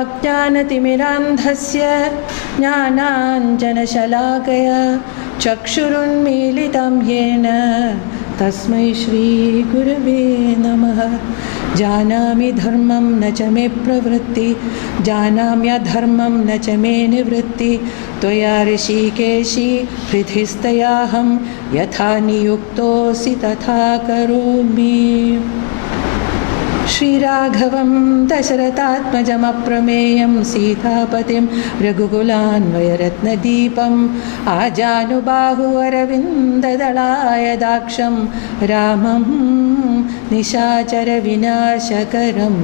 अज्ञानतिमिरान्धस्य ज्ञानाञ्जनशलाकया चक्षुरुन्मीलितं येन तस्मै श्रीगुरवे नमः। जानामि धर्मं न च मे प्रवृत्ति, जानाम्यधर्मं न च मे निवृत्ति। त्वया ऋषिकेशि हृदिस्थयाहं, यथा नियुक्तोऽसि तथा करोमि। श्रीराघवं दशरथात्मजमप्रमेयं सीतापतिं रघुकुलान्वयरत्नदीपम् आजानुबाहुवरविन्ददलायदाक्षं रामं निशाचरविनाशकरं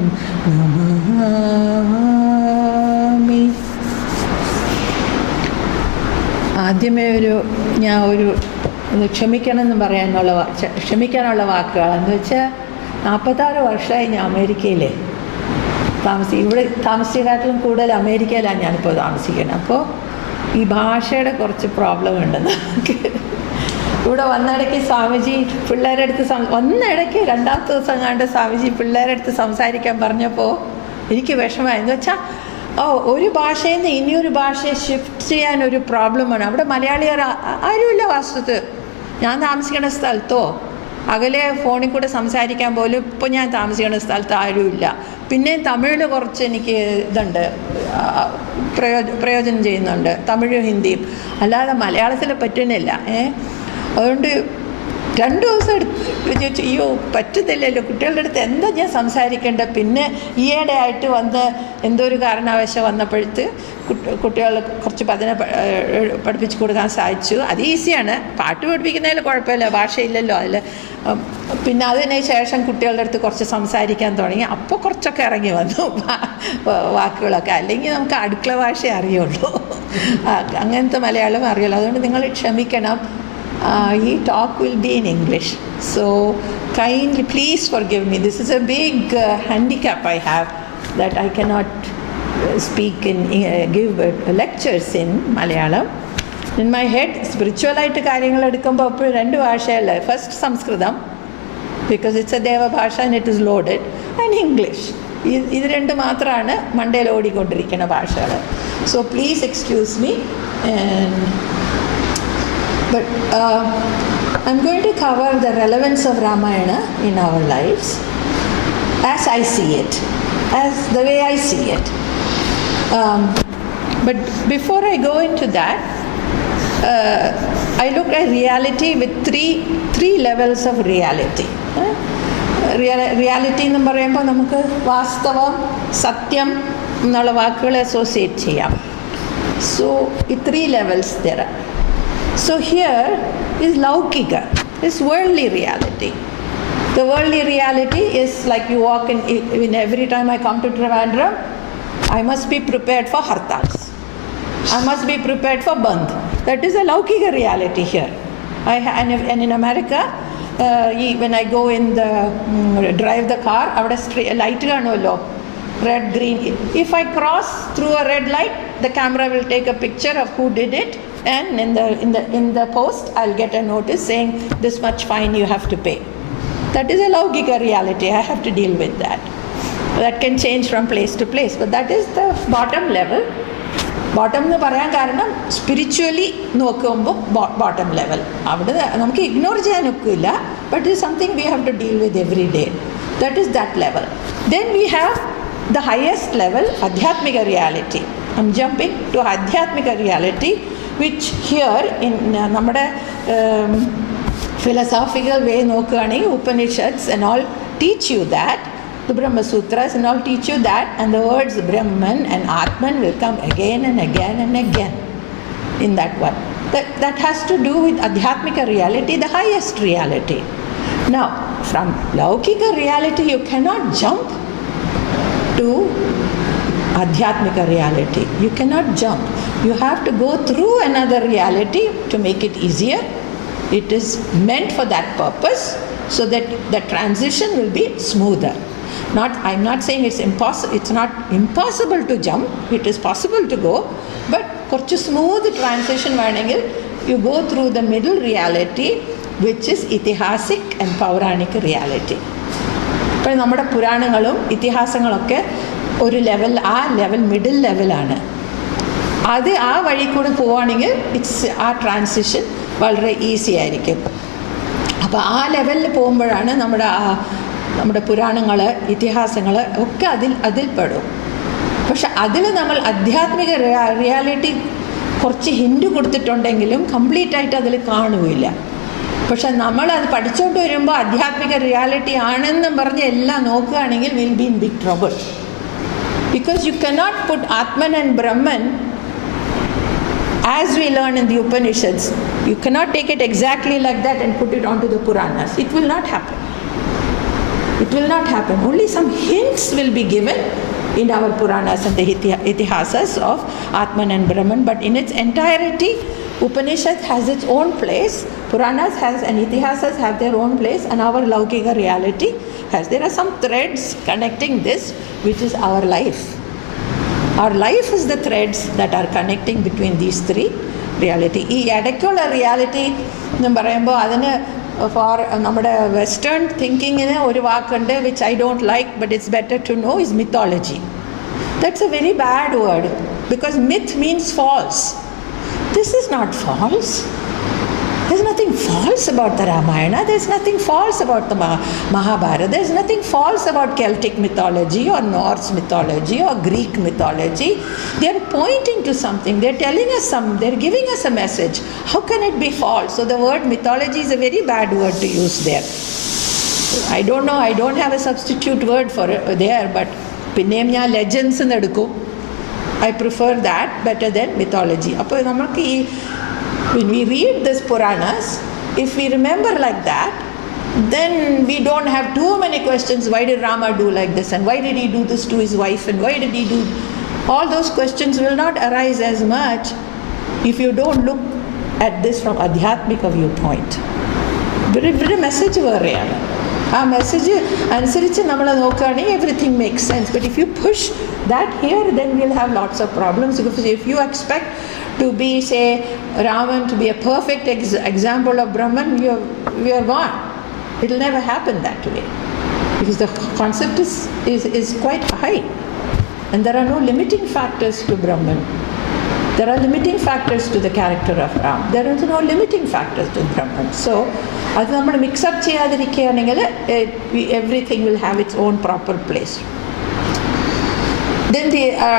नमामि. ആദ്യമേ ഞാൻ ക്ഷമിക്കണമെന്ന് ക്ഷമിക്കാനുള്ള വാക്കുകളെന്ന് വെച്ചാൽ 46 വർഷമായി ഞാൻ അമേരിക്കയിൽ ഇവിടെ താമസിച്ചതിനാട്ടിലും കൂടുതൽ അമേരിക്കയിലാണ് ഞാനിപ്പോൾ താമസിക്കുന്നത്. അപ്പോൾ ഈ ഭാഷയുടെ കുറച്ച് പ്രോബ്ലം ഉണ്ടെന്ന് ഇവിടെ വന്നിടയ്ക്ക് സ്വാമിജി പിള്ളേരുടെ അടുത്ത് ഒന്നിടയ്ക്ക് രണ്ടാമത്തെ ദിവസം കണ്ട് സ്വാമിജി പിള്ളേരുടെ അടുത്ത് സംസാരിക്കാൻ പറഞ്ഞപ്പോൾ എനിക്ക് വിഷമമായി. എന്ന് വെച്ചാൽ ഒരു ഭാഷയിൽ നിന്ന് ഇനിയൊരു ഭാഷയെ ഷിഫ്റ്റ് ചെയ്യാനൊരു പ്രോബ്ലമാണ്. അവിടെ മലയാളികൾ ആരുമില്ല. വാസ്തുത്ത് ഞാൻ താമസിക്കുന്ന സ്ഥലത്തോ അകലെ ഫോണിൽ കൂടെ സംസാരിക്കാൻ പോലും ഇപ്പോൾ ഞാൻ താമസിക്കുന്ന സ്ഥലത്ത് ആരുമില്ല. പിന്നെ തമിഴിൽ കുറച്ച് എനിക്ക് ഇതുണ്ട്, പ്രയോജനം ചെയ്യുന്നുണ്ട്, തമിഴും ഹിന്ദിയും. അല്ലാതെ മലയാളത്തിൽ പറ്റുന്നില്ല. അതുകൊണ്ട് 2 ദിവസം വിചാരിച്ചു അയ്യോ പറ്റുന്നില്ലല്ലോ, കുട്ടികളുടെ അടുത്ത് എന്താ ഞാൻ സംസാരിക്കേണ്ടത്. പിന്നെ ഈയിടെ ആയിട്ട് വന്ന് എന്തോ ഒരു കാരണാവശം വന്നപ്പോഴത്ത് കുട്ടികൾ കുറച്ച് പഠിപ്പിച്ചു കൊടുക്കാൻ സാധിച്ചു. അത് ഈസിയാണ്. പാട്ട് പഠിപ്പിക്കുന്നതിൽ കുഴപ്പമില്ല, ഭാഷയില്ലല്ലോ അതിൽ. പിന്നെ അതിന് ശേഷം കുട്ടികളുടെ അടുത്ത് കുറച്ച് സംസാരിക്കാൻ തുടങ്ങി. അപ്പോൾ കുറച്ചൊക്കെ ഇറങ്ങി വന്നു വാക്കുകളൊക്കെ. അല്ലെങ്കിൽ നമുക്ക് അടുക്കള ഭാഷയെ അറിയുള്ളൂ, അങ്ങനത്തെ മലയാളം അറിയുള്ളൂ. അതുകൊണ്ട് നിങ്ങൾ ക്ഷമിക്കണം. He talk will be in English, so kindly please forgive me. This is a big handicap I have, that I cannot speak in give lectures in Malayalam. In my head spiritual ആയിട്ട് കാര്യങ്ങൾ എടുക്കുമ്പോൾ അപ്പോൾ 2 ഭാഷയല്ല. First Samskritam, because it's a Deva ഭാഷ and it is loaded, and English. ഇത് 2 മാത്രമാണ് മണ്ടയിൽ ഓടിക്കൊണ്ടിരിക്കുന്ന ഭാഷകൾ. So please excuse me. But I'm going to cover the relevance of Ramayana in our lives as I see it, as the way I see it. But before I go into that, I look at reality with three levels of reality. Reality എന്ന് പറയുമ്പോൾ നമുക്ക് വാസ്തവം, സത്യം എന്നുള്ള വാക്കുകളെ അസോസിയേറ്റ് ചെയ്യാം. So ഈ 3 levels there are. So here is laukika, is worldly reality. The worldly reality is like you walk in every time I come to Trivandrum, I must be prepared for hartals. I must be prepared for bandh. That is a laukika reality here. And in America, when I go in the drive the car, avada light ganullo, red, green. If I cross through a red light, the camera will take a picture of who did it. And in the post, I'll get a notice saying this much fine you have to pay. That is a laukika reality. I have to deal with that. That can change from place to place, but that is the bottom level. Bottom എന്ന് പറയാൻ കാരണം സ്പിരിച്വലി നോക്കുമ്പോൾ bottom level. അവിടെ നമുക്ക് ഇഗ്നോർ ചെയ്യാൻ ഒക്കില്ല, but it is something we have to deal with every day. That is that level. Then we have the highest level, adhyatmika reality. I'm jumping to adhyatmika reality, which here in നമ്മുടെ philosophical way നോക്കുകയാണെങ്കിൽ Upanishads and all teach you that, the Brahma Sutras and all teach you that, and the words Brahman and Atman will come again and again and again in that one. That has to do with adhyatmika reality, the highest reality. Now, from laukika reality, you cannot jump to adhyatmika reality. You cannot jump. You have to go through another reality to make it easier. It is meant for that purpose, so that the transition will be smoother. I'm not saying it's not impossible to jump. It is possible to go, but korchu smooth transition vaanengil you go through the middle reality, which is itihasic and pauranik reality. ഇപ്പോൾ നമ്മുടെ പുരാണങ്ങളും ഇതിഹാസങ്ങളൊക്കെ ഒരു ലെവൽ, ആ level middle ലെവലാണ്. അത് ആ വഴി കൂടെ പോവുകയാണെങ്കിൽ ആ ട്രാൻസിഷൻ വളരെ ഈസി ആയിരിക്കും. അപ്പോൾ ആ ലെവലിൽ പോകുമ്പോഴാണ് നമ്മുടെ പുരാണങ്ങൾ, ഇതിഹാസങ്ങൾ ഒക്കെ അതിൽ പെടും. പക്ഷെ അതിൽ നമ്മൾ ആധ്യാത്മിക റിയാലിറ്റി കുറച്ച് ഹിൻഡ് കൊടുത്തിട്ടുണ്ടെങ്കിലും കംപ്ലീറ്റ് ആയിട്ട് അതിൽ കാണുകയില്ല. പക്ഷെ നമ്മളത് പഠിച്ചുകൊണ്ട് വരുമ്പോൾ ആധ്യാത്മിക റിയാലിറ്റി ആണെന്നും പറഞ്ഞ് എല്ലാം നോക്കുകയാണെങ്കിൽ will be in big trouble. Because you cannot put atman and Brahman as we learn in the Upanishads. You cannot take it exactly like that and put it onto the Puranas. It will not happen. It will not happen. Only some hints will be given in our Puranas and the Itihasas of Atman and Brahman, but in its entirety, Upanishad has its own place, Puranas has and Itihasas have their own place, and our Laukika reality has. There are some threads connecting this, which is our life. Our life is the threads that are connecting between these three reality. ഈ ഇടയ്ക്കുള്ള റിയാലിറ്റി എന്ന് പറയുമ്പോൾ അതിന് ഫോർ നമ്മുടെ വെസ്റ്റേൺ തിങ്കിങ്ങിന് ഒരു വാക്കുണ്ട് which I don't like, but it's better to know, is mythology. That's a very bad word because myth means false. This is not false. There's nothing false about the Ramayana. There's nothing false about the Mahabharata. There's nothing false about Celtic mythology or Norse mythology or Greek mythology. They're pointing to something. They're telling us something. They're giving us a message. How can it be false? So the word mythology is a very bad word to use there. I don't know. I don't have a substitute word for it there, but പിന്നെയും ഞാൻ ലെജൻസ് എന്ന് എടുക്കും. I prefer that better than mythology. അപ്പോൾ നമുക്ക് ഈ when we read this Puranas, if we remember like that, then we don't have too many questions. Why did Rama do like this? And why did he do this to his wife? And why did he do... All those questions will not arise as much if you don't look at this from Adhyatmika viewpoint. Very message variyana. ആ മെസ്സേജ് അനുസരിച്ച് നമ്മൾ നോക്കുകയാണെങ്കിൽ everything makes sense. But if you push that here, then we'll have lots of problems. Because if you expect to be, say, Raman to be a perfect example of Brahman, we are gone. It will never happen that way. Because the concept is quite high. And there are no limiting factors to Brahman. There are limiting factors to the character of Ram. There are no limiting factors to Brahman. So, അത് നമ്മൾ mix up ചെയ്യാതിരിക്കുകയാണെങ്കിൽ everything will have its own proper place. Then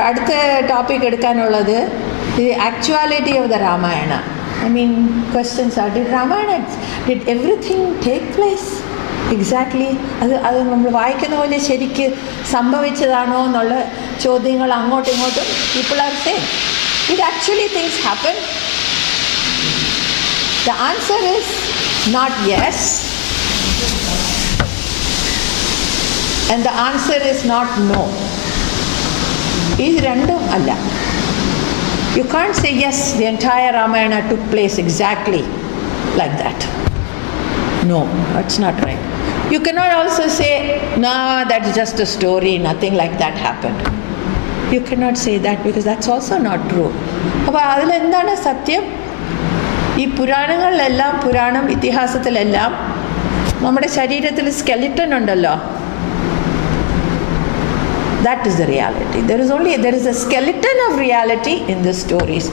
അടുത്ത topic എടുക്കാനുള്ളത് the actuality of the Ramayana. I mean, questions are, did everything take place exactly? അത് നമ്മൾ വായിക്കുന്ന പോലെ ശരിക്ക് സംഭവിച്ചതാണോ എന്നുള്ള ചോദ്യങ്ങൾ അങ്ങോട്ടും ഇങ്ങോട്ടും people are saying. Did actually things happen? The answer is not yes, and the answer is not no. Is random alla. You can't say yes, the entire Ramayana took place exactly like that. No, that's not right. You cannot also say, no, that's just a story, nothing like that happened. You cannot say that because that's also not true. അപ്പോൾ അതിലെന്താണ് സത്യം? ഈ പുരാണങ്ങളിലെല്ലാം, പുരാണം ഇതിഹാസത്തിലെല്ലാം നമ്മുടെ ശരീരത്തിൽ സ്കെലിറ്റൻ ഉണ്ടല്ലോ. That is the reality. There is a skeleton of reality in the stories,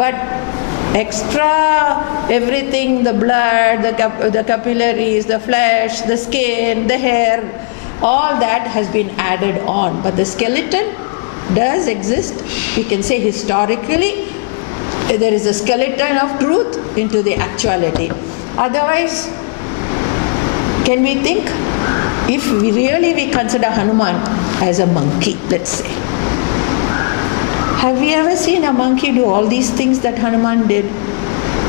but extra everything, the blood, the capillaries, the flesh, the skin, the hair, all that has been added on. But the skeleton does exist. We can say historically there is a skeleton of truth into the actuality. Otherwise, can we think, if we consider Hanuman as a monkey, let's say, have we ever seen a monkey do all these things that Hanuman did?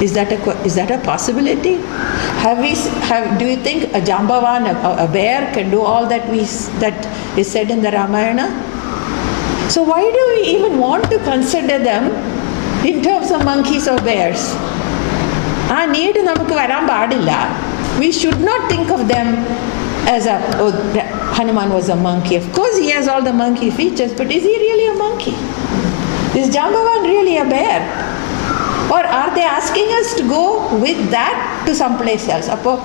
Is that a possibility? Do you think a Jambavan, a bear, can do all that is said in the Ramayana? So why do we even want to consider them in terms of monkeys or bears? ആ നീഡ് നമുക്ക് വരാൻ പാടില്ല. We should not think of them as Hanuman was a monkey. Of course he has all the monkey features, but is he really a monkey? Is Jambavan really a bear? Or are they asking us to go with that to some place else? അപ്പോൾ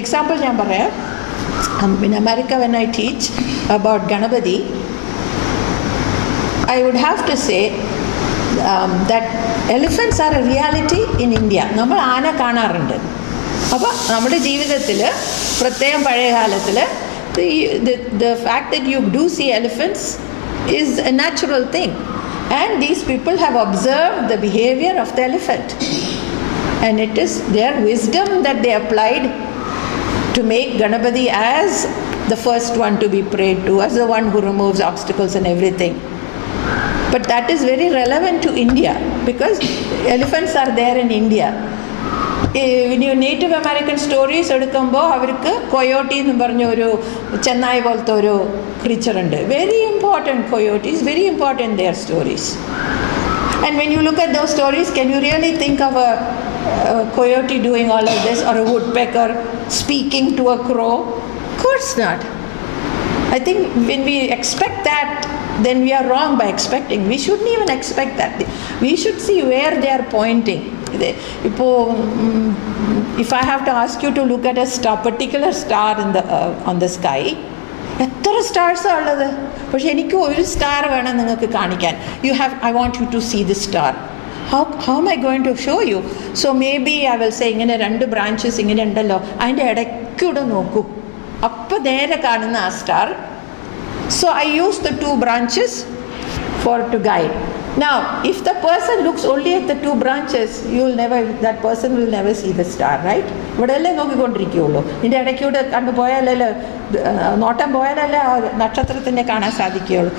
എക്സാമ്പിൾ ഞാൻ പറയാം. In America when I teach about Ganapati, I would have to say that elephants are a reality in India. നമ്മൾ ആന കാണാറുണ്ട്. അപ്പോൾ നമ്മുടെ ജീവിതത്തിൽ പ്രത്യേകം പഴയ കാലത്തിൽ the fact that you do see elephants is a natural thing. And these people have observed the behavior of the elephant. And it is their wisdom that they applied to make Ganapati as the first one to be prayed to, as the one who removes obstacles and everything. But that is very relevant to India because elephants are there in India. Native American stories എടുക്കുമ്പോൾ അവർക്ക് coyote എന്ന് പറഞ്ഞ ഒരു ചെന്നായ് പോലത്തെ ഒരു ക്രീച്ചറുണ്ട്. Very important coyotes, very important their stories. And when you look at those stories, can you really think of a coyote doing all of this or a woodpecker speaking to a crow? Of course not. I think when we expect that, then we are wrong by expecting. We shouldn't even expect that. We should see where they are pointing. If I have to ask you to look at a particular star on the sky, എത്ര സ്റ്റാർസാണ് ഉള്ളത്? പക്ഷെ എനിക്ക് ഒരു സ്റ്റാർ വേണം നിങ്ങൾക്ക് കാണിക്കാൻ. I want you to see this star. How am I going to show you? So maybe I will say ഇങ്ങനെ 2 branches ഇങ്ങനെ ഉണ്ടല്ലോ, അതിൻ്റെ ഇടയ്ക്കൂടെ നോക്കൂ, അപ്പം നേരെ കാണുന്ന ആ star. So I use the 2 branches to guide. Now, if the person looks only at the 2 branches, that person will never see the star, right? ഇവിടെയല്ലേ നോക്കിക്കൊണ്ടിരിക്കുകയുള്ളൂ. ഇതിൻ്റെ ഇടയ്ക്കൂടെ കണ്ടുപോയാലല്ലേ, നോട്ടം പോയാലല്ലേ ആ നക്ഷത്രത്തിനെ കാണാൻ സാധിക്കുകയുള്ളൂ.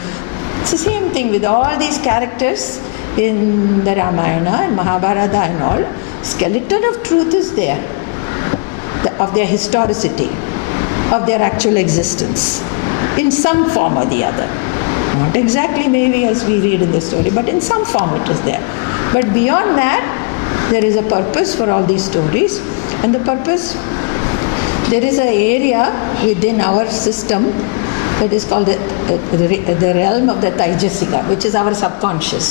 It's the same thing with all these characters in the Ramayana and Mahabharata and all. Skeleton of truth is there, of their historicity, of their actual existence, in some form or the other. Not exactly maybe as we read in the story, but in some form it is there. But beyond that, there is a purpose for all these stories. And the purpose, there is an area within our system that is called the realm of the Taijasika, which is our subconscious.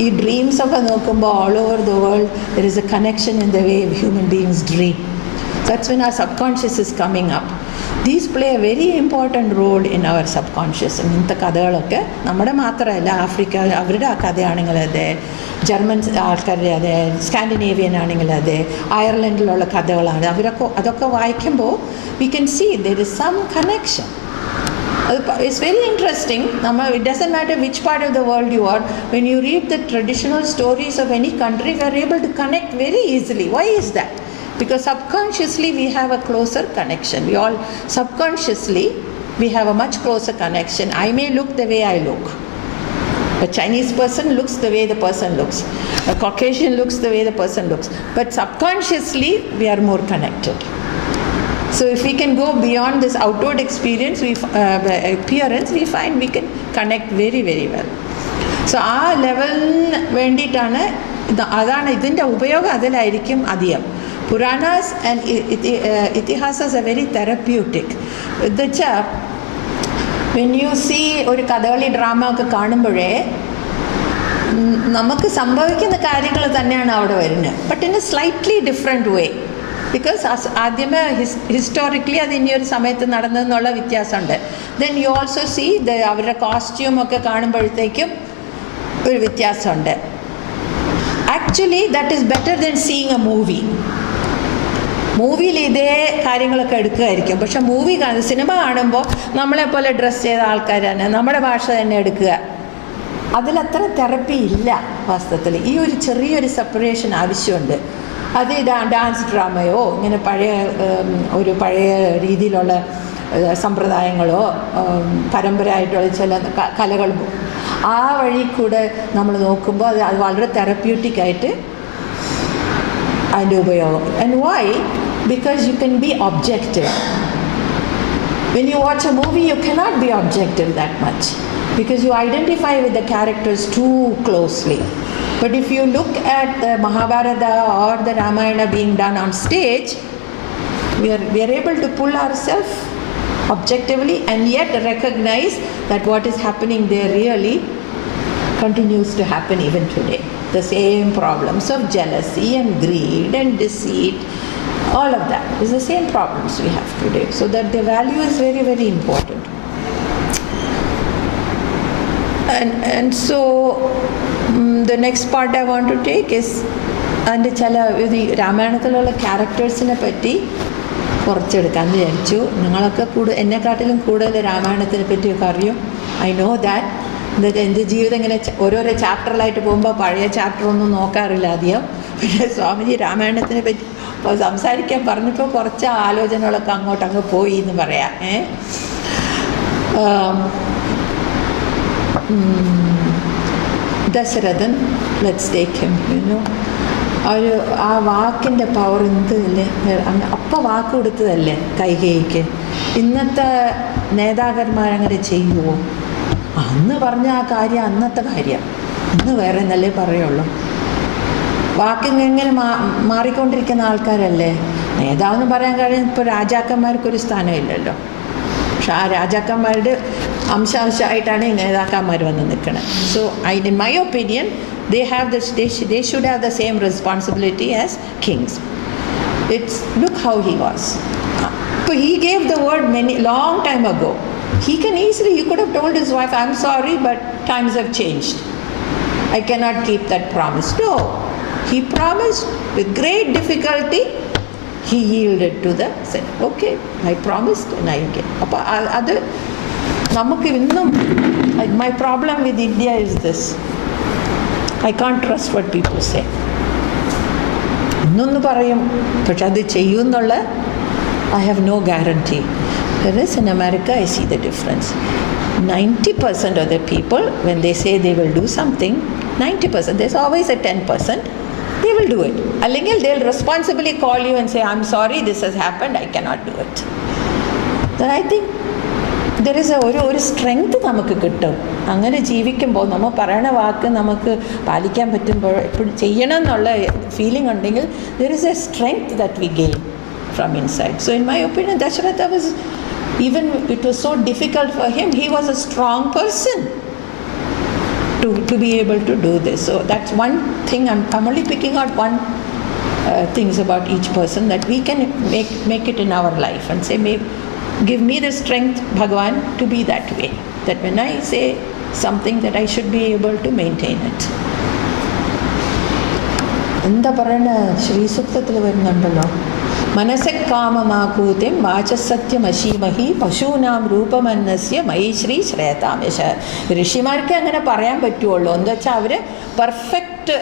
He dreams of നോക്കുമ്പോൾ all over the world there is a connection in the way human beings dream. That's when our subconscious is coming up. These play a very important role in our subconscious. ഇങ്ങനത്തെ കഥകളൊക്കെ നമ്മുടെ മാത്രമല്ല, ആഫ്രിക്ക അവരുടെ ആ കഥയാണെങ്കിൽ അതെ, ജർമ്മൻ ആൾക്കാരുടെ അതെ, സ്കാൻഡിനേവിയൻ ആണെങ്കിൽ അതെ, അയർലൻഡിലുള്ള കഥകളാണ്, അതൊക്കെ വായിക്കുമ്പോൾ we can see there is some connection. It's very interesting. It doesn't matter which part of the world you are. When you read the traditional stories of any country, we are able to connect very easily. Why is that? Because subconsciously we have a closer connection. Subconsciously we have a much closer connection. I may look the way I look. A Chinese person looks the way the person looks. A Caucasian looks the way the person looks. But subconsciously we are more connected. So if we can go beyond this outward experience, appearance, we find we can connect very, very well. So ആ ലെവലിന് വേണ്ടിയിട്ടാണ് അതാണ് ഇതിൻ്റെ ഉപയോഗം അതിലായിരിക്കും അധികം. Puranas and Itihasas are very therapeutic. എന്നുവെച്ചാൽ when you see ഒരു കഥകളി ഡ്രാമ ഒക്കെ കാണുമ്പോഴേ നമുക്ക് സംഭവിക്കുന്ന കാര്യങ്ങൾ തന്നെയാണ് അവിടെ വരുന്നത്, but in A slightly different വേ. ബിക്കോസ് ആദ്യമേ ഹിസ്റ്റോറിക്കലി അത് ഇനിയൊരു സമയത്ത് നടന്നതെന്നുള്ള വ്യത്യാസമുണ്ട്. ദെൻ യു ഓൾസോ സീ അവരുടെ കോസ്റ്റ്യൂമൊക്കെ കാണുമ്പോഴത്തേക്കും ഒരു വ്യത്യാസമുണ്ട്. Actually that is better then seeing A movie. മൂവിയിൽ ഇതേ കാര്യങ്ങളൊക്കെ എടുക്കുകയായിരിക്കും, പക്ഷെ സിനിമ കാണുമ്പോൾ നമ്മളെപ്പോലെ ഡ്രസ്സ് ചെയ്ത ആൾക്കാരാണ്, നമ്മുടെ ഭാഷ തന്നെ എടുക്കുക. അതിലത്ര തെറപ്പി ഇല്ല വാസ്തവത്തിൽ. ഈ ഒരു ചെറിയൊരു സെപ്പറേഷൻ ആവശ്യമുണ്ട്. അത് ഡാൻസ് ഡ്രാമയോ ഇങ്ങനെ പഴയ രീതിയിലുള്ള സമ്പ്രദായങ്ങളോ പരമ്പരയായിട്ടുള്ള ചില കലകൾ ആ വഴി കൂടെ നമ്മൾ നോക്കുമ്പോൾ അത് വളരെ തെറപ്യൂട്ടിക്കായിട്ട് അതിൻ്റെ ഉപയോഗം. And why? Because you can be objective. When you watch a movie, you cannot be objective that much because you identify with the characters too closely. But if you look at the Mahabharata or the Ramayana being done on stage, we are able to pull ourselves objectively and yet recognize that what is happening there really continues to happen even today. The same problems of jealousy and greed and deceit, all of that is the same problems we have today. So that the value is very, very important. And so the next part I want to take is അതിൻ്റെ ചില ഈ രാമായണത്തിലുള്ള ക്യാരക്ടേഴ്സിനെ പറ്റി കുറച്ചെടുക്കാമെന്ന് വിചാരിച്ചു. നിങ്ങളൊക്കെ എന്നെക്കാട്ടിലും കൂടുതൽ രാമായണത്തിനെ പറ്റിയൊക്കെ അറിയും. I know that. ഇതൊക്കെ എൻ്റെ ജീവിതം ഇങ്ങനെ ഓരോരോ ചാപ്റ്ററിലായിട്ട് പോകുമ്പോൾ പഴയ ചാപ്റ്ററൊന്നും നോക്കാറില്ല അധികം. പിന്നെ സ്വാമിജി രാമായണത്തിനെ പറ്റി സംസാരിക്കാൻ പറഞ്ഞപ്പോൾ കുറച്ച് ആലോചനകളൊക്കെ അങ്ങ് പോയി എന്ന് പറയാം. Dasharathan, let's take him. ആ വാക്കിൻ്റെ പവർ എന്തല്ലേ, അപ്പം വാക്ക് കൊടുത്തതല്ലേ കൈകേയിക്ക്. ഇന്നത്തെ നേതാക്കന്മാരങ്ങനെ ചെയ്യുമോ? അന്ന് പറഞ്ഞ ആ കാര്യം അന്നത്തെ കാര്യം, ഇന്ന് വേറെ എന്നല്ലേ പറയുള്ളൂ. വാക്കിങ്ങനെ മാറിക്കൊണ്ടിരിക്കുന്ന ആൾക്കാരല്ലേ. നേതാവെന്ന് പറയാൻ കഴിയും. ഇപ്പോൾ രാജാക്കന്മാർക്കൊരു സ്ഥാനമില്ലല്ലോ. പക്ഷെ ആ രാജാക്കന്മാരുടെ അംശാംശമായിട്ടാണ് ഈ നേതാക്കന്മാർ വന്ന് നിൽക്കുന്നത്. So in my opinion they should have the same responsibility as kings. Look how he was. So he gave the word long time ago. He could have told his wife, I'm sorry, but times have changed, I cannot keep that promise. No, he promised with great difficulty. He yielded to said, okay, I promised and I gave. My problem with India is this: I can't trust what people say. ഒന്നൊന്ന് പറയും, പക്ഷെ അത് ചെയ്യുമെന്നുള്ള I have no guarantee. Whereas in America, I see the difference. 90% of the people, when they say they will do something, 90%, there's always a 10%, they will do it. അല്ലെങ്കിൽ they'll responsibly call you and say, I'm sorry, this has happened, I cannot do it. Then I think there is ഒരു സ്ട്രെങ്ത് നമുക്ക് കിട്ടും. അങ്ങനെ ജീവിക്കുമ്പോൾ നമ്മൾ പറയണ വാക്ക് നമുക്ക് പാലിക്കാൻ പറ്റുമ്പോൾ, എപ്പോഴും ചെയ്യണം എന്നുള്ള ഫീലിംഗ് ഉണ്ടെങ്കിൽ there is a strength that we gain from inside. So in my opinion, Dasharatha was, even it was so difficult for him, he was a strong person to be able to do this. So that's one thing. I'm only picking out one things about each person that we can make it in our life and say, give me the strength, Bhagavan, to be that way. That when I say something, that I should be able to maintain it. എന്താ പറയുന്ന ശ്രീസൂക്തത്തിൽ വരുന്നുണ്ടല്ലോ, മനസക്കാമമാകൂതിം വാചസത്യമശീമഹി പശൂനാം രൂപമന്നസ്യ മയി ശ്രീ ശ്രേയതാമശ. ഋഷിമാർക്ക് അങ്ങനെ പറയാൻ പറ്റുള്ളൂ. എന്താ വെച്ചാൽ അവർ പെർഫെക്റ്റ്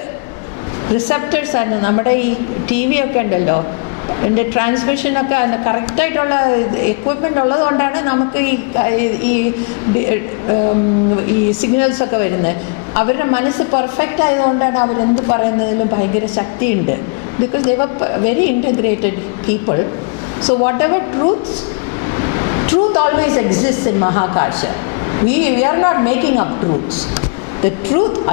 റിസപ്റ്റേഴ്സാണ്. നമ്മുടെ ഈ ടി വി ഒക്കെ ഉണ്ടല്ലോ, എൻ്റെ ട്രാൻസ്മിഷനൊക്കെ കറക്റ്റായിട്ടുള്ള എക്വിപ്മെൻ്റ് ഉള്ളത് കൊണ്ടാണ് നമുക്ക് ഈ സിഗ്നൽസൊക്കെ വരുന്നത്. അവരുടെ മനസ്സ് പെർഫെക്റ്റ് ആയതുകൊണ്ടാണ് അവരെന്ത് പറയുന്നതിലും ഭയങ്കര ശക്തിയുണ്ട്. Because they were very integrated people. So whatever truth always exists in Mahakasha. We are not making up truths. The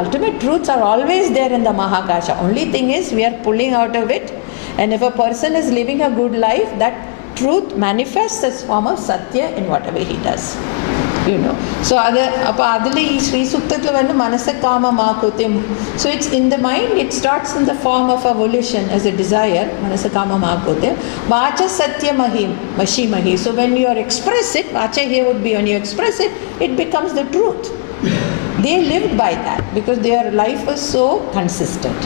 ultimate truths are always there in the Mahakasha. Only thing is we are pulling out of it. And if a person is living a good life, that truth manifests as form of Satya in whatever he does. So അപ്പോൾ അതിൽ ഈ ശ്രീസൂക്തത്തിൽ വന്ന് മനസ്സക്കാമമാക്കുത്യം. So it's in the mind, it starts in the form of a volition as a desire, മനസ്സക്കാമമാക്കുത്യം. Vacha satyamahim mashimahi. So when you express it, vacha here would be when you express it, it becomes the truth. They lived by that because their life was so consistent.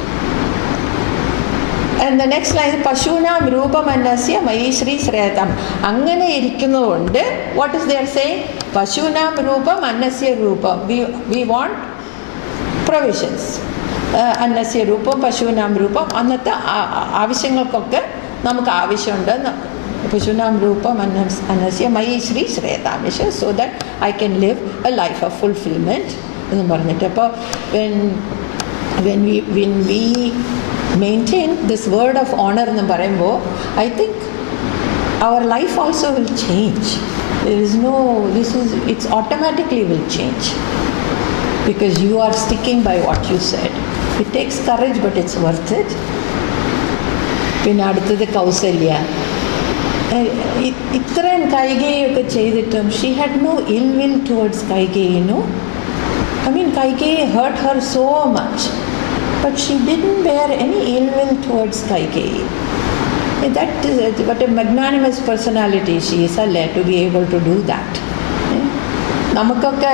And the next line, പശൂനാം രൂപമന്നസ്യ മയി ശ്രീ ശ്രേയതാം. അങ്ങനെ ഇരിക്കുന്നതുകൊണ്ട് what is they saying? പശൂനാം രൂപം അന്നസ്യ രൂപം. We want provisions. അന്നസ്യ രൂപം പശൂനാം രൂപം. അന്നത്തെ ആവശ്യങ്ങൾക്കൊക്കെ നമുക്ക് ആവശ്യമുണ്ട്. പശൂനാം രൂപം അന്നസ്യ മയി ശ്രീ ശ്രേയതാമിഷ. So that I can live a life of fulfillment എന്ന് പറഞ്ഞിട്ട്. അപ്പോൾ when we maintain this word of honor എന്ന് പറയുമ്പോൾ, I think our life also will change. It's automatically will change because you are sticking by what you said. It takes courage, but it's worth it. പിന്നെ അടുത്തത് കൗസല്യ. ഇത്രയും കൈകേയൊക്കെ ചെയ്തിട്ടും she had no ill will towards Kaikeyi, I mean, Kaikeyi hurt her so much, but she didn't bear any ill will towards Kaikeyi. That is what a magnanimous personality she is, to be able to do that. നമുക്കൊക്കെ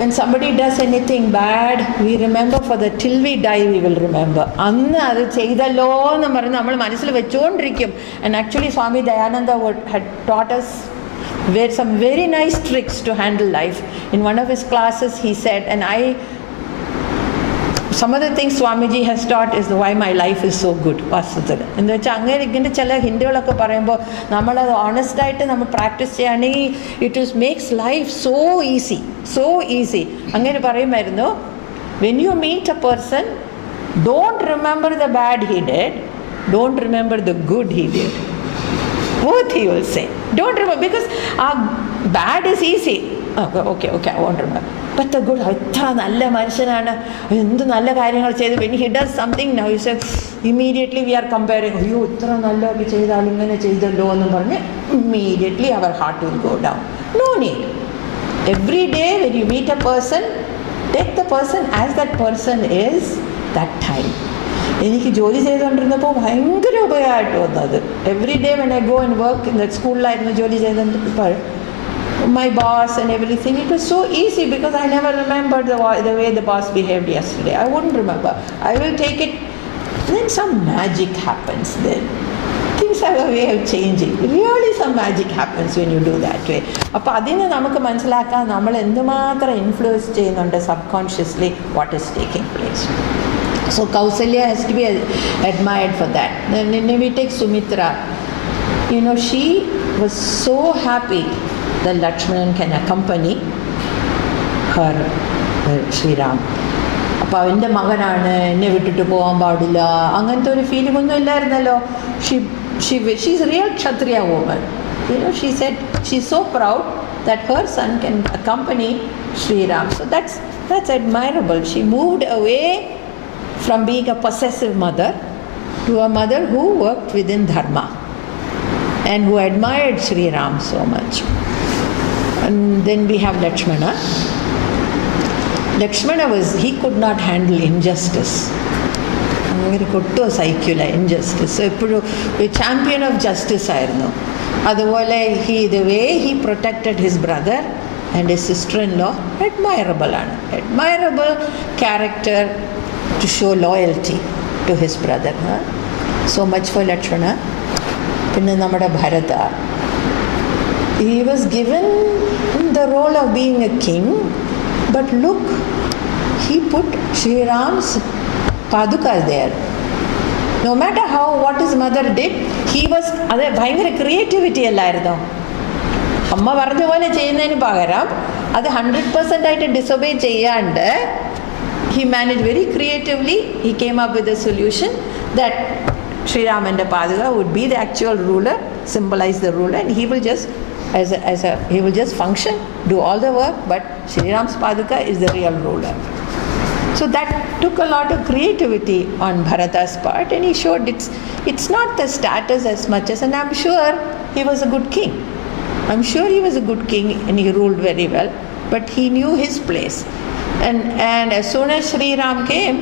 when somebody does anything bad, we remember for the till we die we will remember. അന്ന് അത് ചെയ്തല്ലോ എന്ന് പറഞ്ഞ് നമ്മൾ മനസ്സിൽ വെച്ചുകൊണ്ടിരിക്കും. And actually Swami Dayananda had taught us some very nice tricks to handle life. In one of his classes he said, and some of the things Swamiji has taught is why my life is so good. വാസ്തവത്തിൽ എന്ന് വെച്ചാൽ അങ്ങനെ ഇങ്ങനെ ചില ഹിന്ദുക്കളൊക്കെ പറയുമ്പോൾ നമ്മളത് ഓണസ്റ്റായിട്ട് നമ്മൾ പ്രാക്ടീസ് ചെയ്യുകയാണെങ്കിൽ it makes life so easy അങ്ങനെ പറയുമായിരുന്നു. when you meet a person, don't remember the bad he did, don't remember the good he did. Both he will say. Don't remember, because bad is easy. Okay, I won't remember. But the good, എത്ര നല്ല മനുഷ്യനാണ്, എന്ത് നല്ല കാര്യങ്ങൾ ചെയ്ത്. when he does something now, you say, immediately we are comparing, അയ്യോ ഇത്ര നല്ലതൊക്കെ ചെയ്താൽ ഇങ്ങനെ ചെയ്തല്ലോ എന്ന് പറഞ്ഞ് immediately our heart will go down. No need. Every day when you meet a person, take the person as that person is that time. എനിക്ക് ജോലി ചെയ്തുകൊണ്ടിരുന്നപ്പോൾ ഭയങ്കര ഉപയോഗമായിട്ട് വന്നത്. Every day when I go and work in that സ്കൂളിലായിരുന്നു ജോലി ചെയ്തപ്പോൾ my boss and everything, it was so easy because I never remembered the way the boss behaved yesterday. I wouldn't remember. I will take it. Then some magic happens then. Things have a way of changing. Really some magic happens when you do that way. അപ്പോൾ അതിന് നമുക്ക് മനസ്സിലാക്കാൻ നമ്മൾ എന്തുമാത്രം ഇൻഫ്ലുവൻസ് ചെയ്യുന്നുണ്ട് subconsciously what is taking place. So Kausalya has to be admired for that. Then we take Sumitra. She was so happy that Lakshmanan can accompany her Sri Ram. അപ്പോൾ അവൻ്റെ മകനാണ്, എന്നെ വിട്ടിട്ട് പോകാൻ പാടില്ല, അങ്ങനത്തെ ഒരു ഫീലിംഗ് ഒന്നും ഇല്ലായിരുന്നല്ലോ. She's a real Kshatriya woman. She said she's so proud that her son can accompany Sri Ram. So that's admirable. She moved away from being a possessive mother to a mother who worked within dharma and who admired Sri Ram so much. And then we have Lakshmana. Lakshmana he could not handle injustice. അങ്ങനെ കൊട്ടോ സഹിക്കില്ല ഇൻജസ്റ്റിസ്. എപ്പോഴും ഒരു champion of justice ആയിരുന്നു. അതുപോലെ the way he protected his brother and his sister-in-law, admirable ആണ്. Admirable character to show loyalty to his brother. So much for Lakshmana. പിന്നെ നമ്മുടെ ഭരത, he was given the role of being a king, but look, he put Sri Ram's padukas there. No matter what his mother did, he was, അത് ഭയങ്കര ക്രിയേറ്റിവിറ്റി അല്ലായിരുന്നോ? അമ്മ പറഞ്ഞ പോലെ ചെയ്യുന്നതിന് പകരം അത് 100% ആയിട്ട് ഡിസൊബേ ചെയ്യാണ്ട് he managed very creatively. He came up with a solution that Sri Ram and the Paduka would be the actual ruler, symbolize the ruler, and he will just he will just function, do all the work, but Sri Ram's Paduka is the real ruler. So that took a lot of creativity on Bharata's part, and he showed it's not the status as much as, and I'm sure he was a good king. I'm sure he was a good king and he ruled very well, but he knew his place. And as soon as Sri Ram came,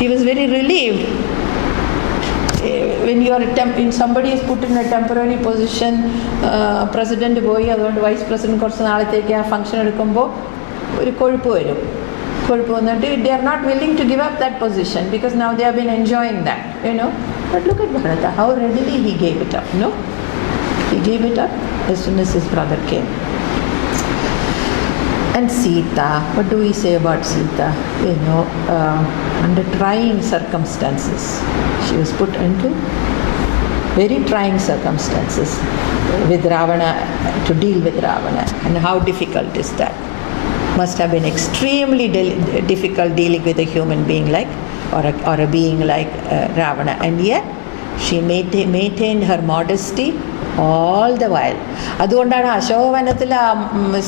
he was very relieved. When you are somebody is put in a temporary position, president പോയി അതുകൊണ്ട് vice president കുറച്ച് നാളത്തേക്ക് ആ ഫംഗ്ഷൻ എടുക്കുമ്പോൾ ഒരു കൊഴുപ്പ് വരും. കൊഴുപ്പ് വന്നിട്ട് they are not willing to give up that position because now they have been enjoying that, But look at Bharata, how readily he gave it up, He gave it up as soon as his brother came. And Sita, what do we say about Sita? Under trying circumstances, she was put into very trying circumstances with Ravana, to deal with Ravana. And how difficult is that? Must have been extremely difficult dealing with a human being or a being like Ravana. And yet she maintained her modesty all the while. അതുകൊണ്ടാണ് അശോകവനത്തിൽ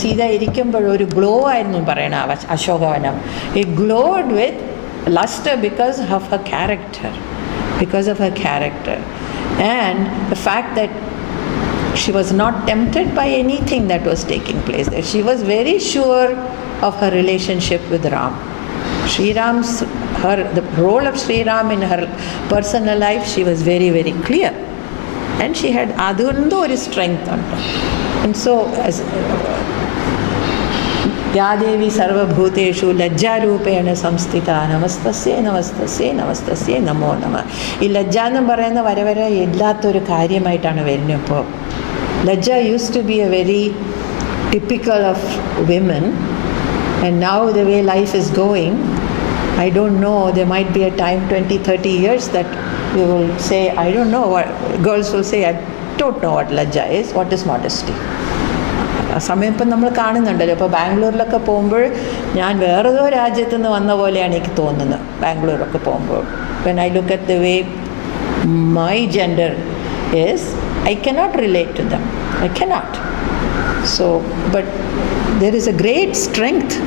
സീത ഇരിക്കുമ്പോൾ ഒരു ഗ്ലോ ആയിരുന്നു പറയണ Ashokavanam. It glowed with luster because of her character. And the fact that she was not tempted by anything that was taking place there. She was very sure of her relationship with Ram. The role of Sri Ram in her personal life, she was very, very clear. And she had adundu or strength on her. And so या देवी सर्वभूतेषु ലജ്ജാരൂപേണ സംസ്ഥിത നമസ്തസ്യേ നമസ്തസ്യേ നമസ്തസ്യേ നമോ നമ. ഈ ലജ്ജ എന്ന് പറയുന്ന വരെ ഇല്ലാത്തൊരു കാര്യമായിട്ടാണ് വരുന്നത്. ഇപ്പോൾ lajja used to be a very typical of women, and now the way life is going, I don't know, there might be a time 20-30 years that we will say, I don't know what, girls will say, I don't know what lajja is, what is modesty. ആ സമയം ഇപ്പം നമ്മൾ കാണുന്നുണ്ടല്ലോ. ഇപ്പോൾ ബാംഗ്ലൂരിലൊക്കെ പോകുമ്പോൾ ഞാൻ വേറേതോ രാജ്യത്തു നിന്ന് വന്ന പോലെയാണ് എനിക്ക് തോന്നുന്നത് ബാംഗ്ലൂരൊക്കെ പോകുമ്പോൾ. When I look at the way my gender is, I cannot relate to them, I cannot. So but there is a great strength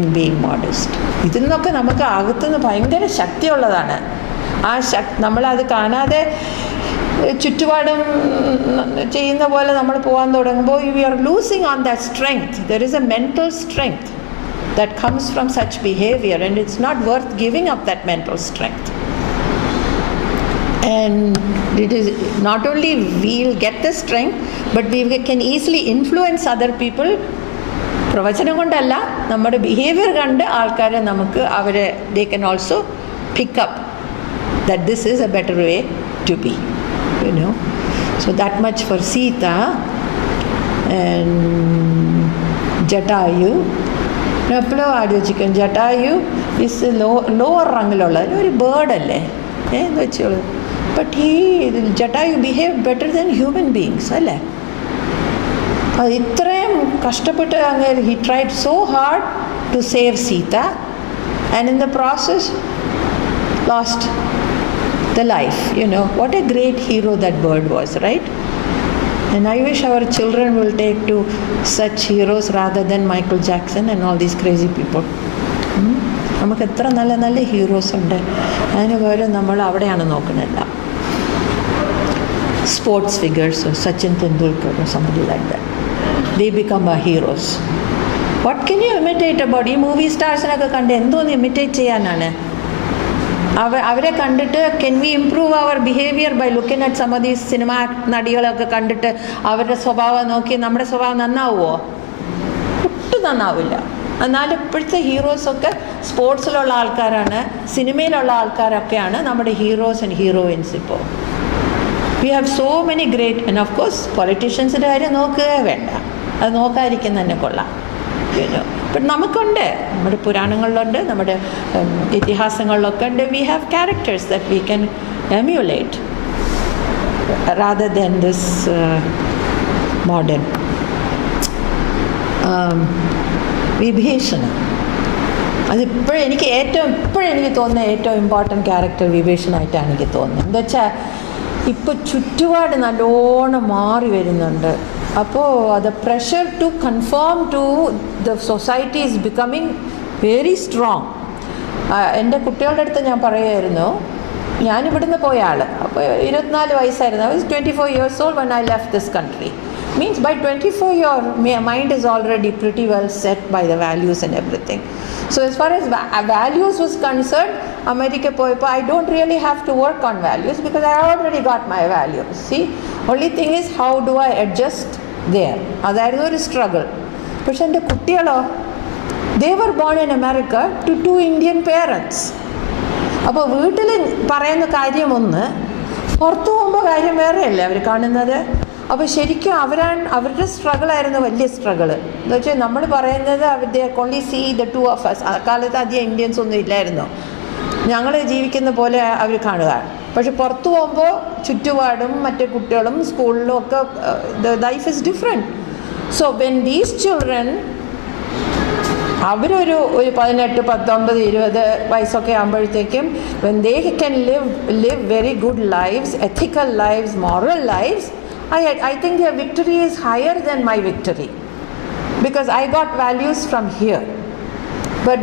in being modest. ഇതിൽ നിന്നൊക്കെ നമുക്ക് അകത്തുനിന്ന് ഭയങ്കര ശക്തിയുള്ളതാണ്. ആ നമ്മളത് കാണാതെ ചുറ്റുപാടും ചെയ്യുന്ന പോലെ നമ്മൾ പോകാൻ തുടങ്ങുമ്പോൾ we are losing on that strength. There is a mental strength that comes from such behaviour, and it's not worth giving up that mental strength. And it is not only we'll get the strength, but we can easily influence other people. പ്രവചനം കൊണ്ടല്ല, നമ്മുടെ ബിഹേവിയർ കണ്ട് ആൾക്കാരെ നമുക്ക് അവരെ they can also pick up that this is a better way to be, you know. So that much for Sita. And Jatayu, എപ്പോഴും ആലോചിക്കും, ജട്ടായു ഇസ് ലോവർ റാങ്കിലുള്ള ഒരു ബേർഡല്ലേ എന്ന് വെച്ചോളൂ. But Jatayu behave better than human beings അല്ലേ. അത് ഇത്രയും കഷ്ടപ്പെട്ട് അങ്ങനെ he tried so hard to save Sita, and in the process lost the life, you know. What a great hero that bird was, right? And I wish our children will take to such heroes rather than Michael Jackson and all these crazy people. നമുക്ക് എത്ര നല്ല നല്ല ഹീറോസ് ഉണ്ട്, അതിന് പകരം നമ്മൾ അവിടെയാണ് നോക്കുന്നില്ല. Sports figures, Sachin Tendulkar or somebody like that, they become our heroes. What can you imitate about? ഈ മൂവി സ്റ്റാർസിനൊക്കെ കണ്ട് എന്തോന്ന് ഇമിറ്റേറ്റ് ചെയ്യാനാണ്? അവരെ കണ്ടിട്ട് can we improve our behaviour by looking at some of these cinema നടികളൊക്കെ കണ്ടിട്ട് അവരുടെ സ്വഭാവം നോക്കി നമ്മുടെ സ്വഭാവം നന്നാവുമോ? ഒട്ടും നന്നാവില്ല. എന്നാലും ഇപ്പോഴത്തെ ഹീറോസൊക്കെ സ്പോർട്സിലുള്ള ആൾക്കാരാണ്, സിനിമയിലുള്ള ആൾക്കാരൊക്കെയാണ് നമ്മുടെ ഹീറോസ് ആൻഡ് ഹീറോയിൻസ്. ഇപ്പോൾ we have so many great, and of course പൊളിറ്റീഷ്യൻസിൻ്റെ കാര്യം നോക്കുകയേ വേണ്ട, അത് നോക്കാതിരിക്കുന്ന തന്നെ കൊള്ളാം. ബട്ട് നമുക്കുണ്ട്, നമ്മുടെ പുരാണങ്ങളിലുണ്ട്, നമ്മുടെ ഇതിഹാസങ്ങളിലൊക്കെ ഉണ്ട്. We have characters that we can emulate rather than this modern. Vibhishana, അതിപ്പോഴും എനിക്ക് തോന്നുന്ന ഏറ്റവും ഇമ്പോർട്ടൻറ്റ് ക്യാരക്ടർ വിഭീഷണായിട്ടാണ് എനിക്ക് തോന്നുന്നത്. എന്താ വെച്ചാൽ ഇപ്പോൾ ചുറ്റുപാട് നല്ലോണം മാറി വരുന്നുണ്ട്. അപ്പോൾ the pressure to conform to the society is becoming very strong. എൻ്റെ കുട്ടികളുടെ അടുത്ത് ഞാൻ പറയുമായിരുന്നു, ഞാനിവിടുന്ന് പോയ ആൾ, അപ്പോൾ 24 വയസ്സായിരുന്നു. I was 24 years old when I left this country. Means by 24 your mind is already pretty well set by the values and everything. So as far as values was concerned, America poipa, I don't really have to work on values because I already got my values. See, only thing is how do I adjust there? അതായിരുന്നു ഒരു സ്ട്രഗിൾ. പക്ഷെ എൻ്റെ കുട്ടികളോ, they were born in America to 2 Indian parents. അപ്പോൾ വീട്ടിൽ പറയുന്ന കാര്യം ഒന്ന്, പുറത്തു പോകുമ്പോൾ കാര്യം വേറെയല്ലേ അവർ കാണുന്നത്. അപ്പോൾ ശരിക്കും അവരുടെ സ്ട്രഗിളായിരുന്നു വലിയ സ്ട്രഗിള്. എന്ന് വെച്ചാൽ നമ്മൾ പറയുന്നത് they only see the two of us. ആ കാലത്ത് അധികം ഇന്ത്യൻസ് ഒന്നും ഇല്ലായിരുന്നു, ഞങ്ങൾ ജീവിക്കുന്ന പോലെ അവർ കാണുക. പക്ഷെ പുറത്തു പോകുമ്പോൾ ചുറ്റുപാടും മറ്റു കുട്ടികളും സ്കൂളിലും ഒക്കെ the life is different. So when these children, അവരൊരു 18, 19, 20 വയസ്സൊക്കെ ആകുമ്പോഴത്തേക്കും when they can live very good lives, ethical lives, moral lives, I think their victory is higher than my victory because I got values from here. But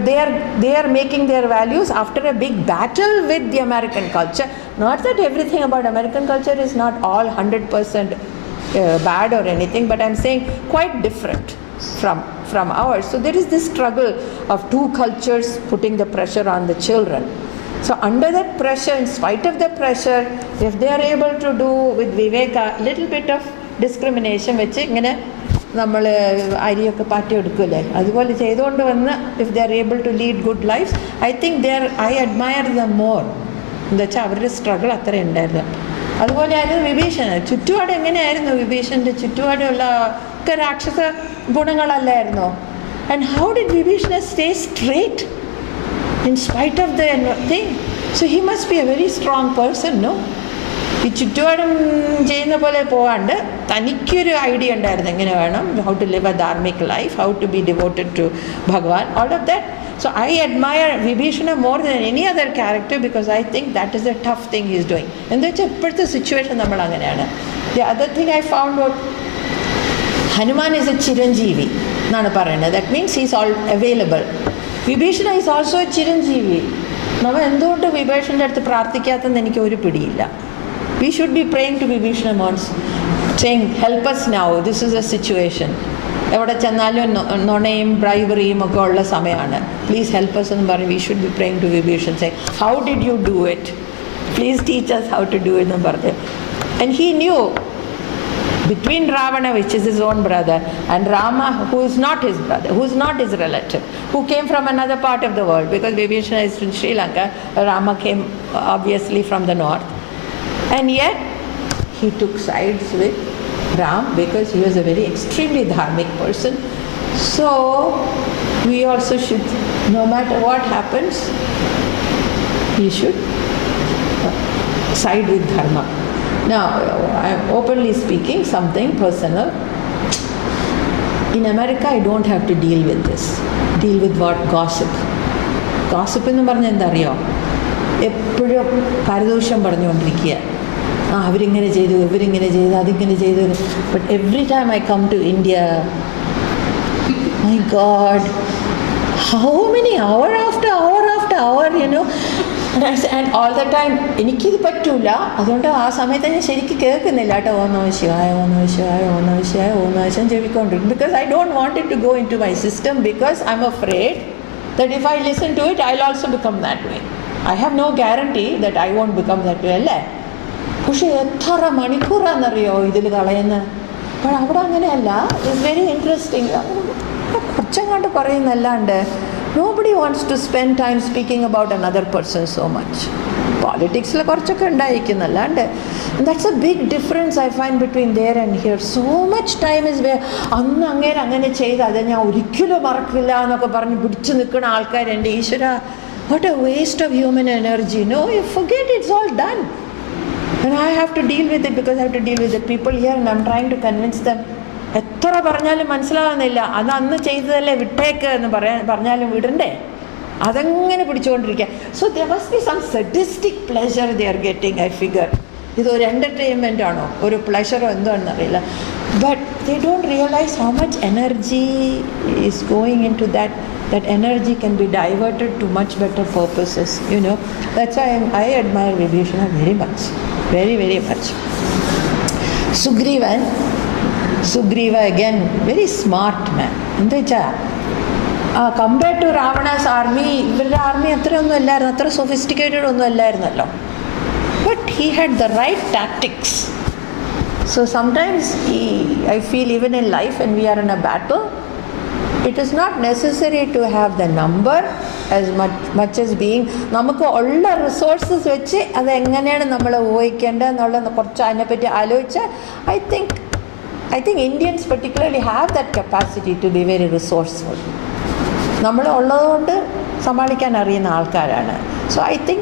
they are making their values after a big battle with the American culture. Not that everything about American culture is not all 100% bad or anything, but I'm saying quite different from ours. So there is this struggle of two cultures putting the pressure on the children. So under that pressure, in spite of the pressure, if they are able to do with viveka little bit of discrimination, which ingane നമ്മൾ അരിയൊക്കെ പാറ്റിയെടുക്കില്ലേ, അതുപോലെ ചെയ്തുകൊണ്ട് വന്ന് if they are able to lead good life, I think I admire them more. എന്താ വെച്ചാൽ അവരുടെ സ്ട്രഗിൾ അത്ര ഉണ്ടായിരുന്നു. അതുപോലെയായിരുന്നു വിഭീഷണൻ. ചുറ്റുപാട് എങ്ങനെയായിരുന്നു വിഭീഷണൻ്റെ ചുറ്റുപാടുള്ള ഒക്കെ രാക്ഷസ ഗുണങ്ങളല്ലായിരുന്നോ? And how did Vibhishana stay straight in spite of the thing? So he must be a very strong person, no? ഈ ചുറ്റുപാടും ചെയ്യുന്ന പോലെ പോകാണ്ട് തനിക്കൊരു ഐഡിയ ഉണ്ടായിരുന്നു എങ്ങനെ വേണം, how to live a dharmic life, how to be devoted to Bhagwan, all of that. So I admire Vibhishana more than any other character because I think that is a tough thing he is doing. എന്താ വെച്ചാൽ ഇപ്പോഴത്തെ സിറ്റുവേഷൻ നമ്മൾ അങ്ങനെയാണ്. The other thing I found out, Hanuman is a Chiranjeevi എന്നാണ് പറയുന്നത്. That means he is all available. Vibhishana is also a chiranjeevi. നമ്മൾ എന്തുകൊണ്ട് വിഭീഷണൻ്റെ അടുത്ത് പ്രാർത്ഥിക്കാത്തെന്ന് എനിക്ക് ഒരു പിടിയില്ല. We should be praying to Vibhishana മോൺസ്, saying help us now, this is a situation. എവിടെ ചെന്നാലും നുണയും ബ്രൈബറിയും ഒക്കെ ഉള്ള സമയമാണ്, പ്ലീസ് ഹെൽപ്പ് us എന്ന് പറഞ്ഞ് we should be praying to Vibhishan, say how did you do it, please teach us how to do it എന്ന് പറഞ്ഞ്. And he knew between Ravana, which is his own brother, and Rama, who is not his brother, who is not his relative, who came from another part of the world, because Vibhishana is from Sri Lanka, Rama came obviously from the north, and yet he took sides with Ram because he was a very extremely dharmic person. So we also should, no matter what happens, we should side with dharma. Now, I am openly speaking something personal. In America, I don't have to deal with this. Deal with what? Gossip. Gossip എന്ന് പറഞ്ഞാൽ എന്താ അറിയോ? എപ്പോഴും പരദോഷം പറഞ്ഞുകൊണ്ടിരിക്കുക. അവരിങ്ങനെ ചെയ്തു, ഇവരിങ്ങനെ ചെയ്തു, അതിങ്ങനെ ചെയ്തു. But every time I come to India, my God, how many hour after hour after hour, you know, and all the time എനിക്കിത് പറ്റൂല. അതുകൊണ്ട് ആ സമയത്ത് ഞാൻ ശരിക്കും കേൾക്കുന്നില്ല കേട്ടോ. ഓ നമഃ ശിവായ, ഓ നമഃ ശിവായ, ഓ നമഃ ശിവായ, ഓ നമഃ ശിവായ ചെവിക്കൊണ്ടിരിക്കും. Because I don't want it to go into my system, because I am afraid that if I listen to it I will also become that way. I have no guarantee that I won't become that way, അല്ലേ? പക്ഷേ എത്ര മണിക്കൂറാണെന്നറിയോ ഇതിൽ കളയുന്നത്. അപ്പോൾ അവിടെ അങ്ങനെയല്ല. It's very interesting. കുറച്ചങ്ങോട്ട് പറയുന്നല്ലാണ്ട് nobody wants to spend time speaking about another person so much. Politics la korchokka undayikkunnallande. That's a big difference I find between there and here. So much time is where annu angane cheyda adu njan orikkilum marakkilla ennokke paranju pidichu nikkuna aalkar ende Ishvara, what a waste of human energy. No, you forget, it's all done. And I have to deal with it because I have to deal with the people here and I'm trying to convince them. എത്ര പറഞ്ഞാലും മനസ്സിലാവുന്നില്ല. അത് അന്ന് ചെയ്തതല്ലേ, വിട്ടേക്ക് എന്ന് പറഞ്ഞാലും വിടണ്ടേ, അതങ്ങനെ പിടിച്ചുകൊണ്ടിരിക്കുക. So there must be some sadistic pleasure they are getting, I figure. ഇതൊരു എൻ്റർടൈൻമെൻ്റ് ആണോ ഒരു പ്ലഷറോ എന്തോ എന്നറിയില്ല. But they don't realise how much energy is going into that. That energy can be diverted to much better purposes, you know. That's why I admire Vibhishana very much, very, very much. Sugriva again, very smart man. എന്താ വെച്ചാൽ compared to Ravana's army, ഇവരുടെ army അത്രയൊന്നും അല്ലായിരുന്നു, അത്ര sophisticated ഒന്നും അല്ലായിരുന്നല്ലോ. But he had the right tactics. So sometimes I feel even in life when we are in a battle, it is not necessary to have the number as much as being നമുക്ക് ഉള്ള റിസോഴ്സസ് വെച്ച് അതെങ്ങനെയാണ് നമ്മൾ ഉപയോഗിക്കേണ്ടത് എന്നുള്ള കുറച്ച് അതിനെപ്പറ്റി ആലോചിച്ചാൽ I think Indians particularly have that capacity to be very resourceful. നമ്മൾ ഉള്ളതുകൊണ്ട് സമ്പാദിക്കാൻ അറിയുന്ന ആൾക്കാരാണ്. So I think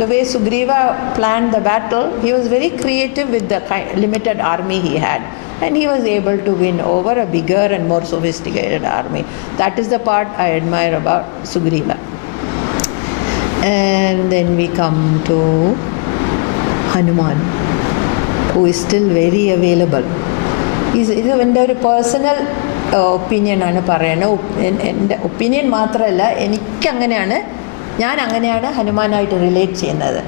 the way Sugriva planned the battle, he was very creative with the limited army he had. And he was able to win over a bigger and more sophisticated army. That is the part I admire about Sugriva. And then we come to Hanuman, who is still very available. ഇത് എൻ്റെ ഒരു പേഴ്സണൽ ഒപ്പീനിയനാണ് പറയുന്നത്. എൻ്റെ ഒപ്പീനിയൻ മാത്രമല്ല, എനിക്കങ്ങനെയാണ്, ഞാൻ അങ്ങനെയാണ് ഹനുമാനായിട്ട് റിലേറ്റ് ചെയ്യുന്നത്.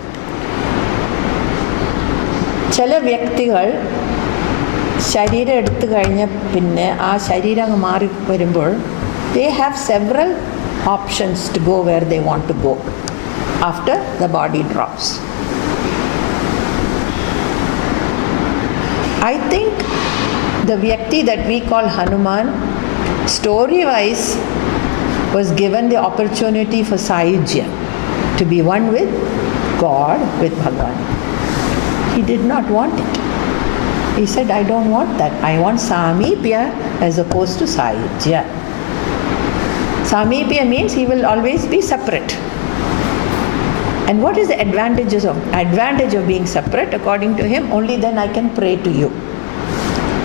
ചില വ്യക്തികൾ ശരീരം എടുത്തു കഴിഞ്ഞ പിന്നെ ആ ശരീരം അങ്ങ് മാറി വരുമ്പോൾ they have several options to go where they want to go after the body drops. I think the Vyakti that we call Hanuman, story-wise, was given the opportunity for Sahajya, to be one with God, with Bhagavan. He did not want it. He said, I don't want that. I want Samipya as opposed to Sahajya. Samipya means he will always be separate. And what is the advantage of being separate? According to him, only then I can pray to you.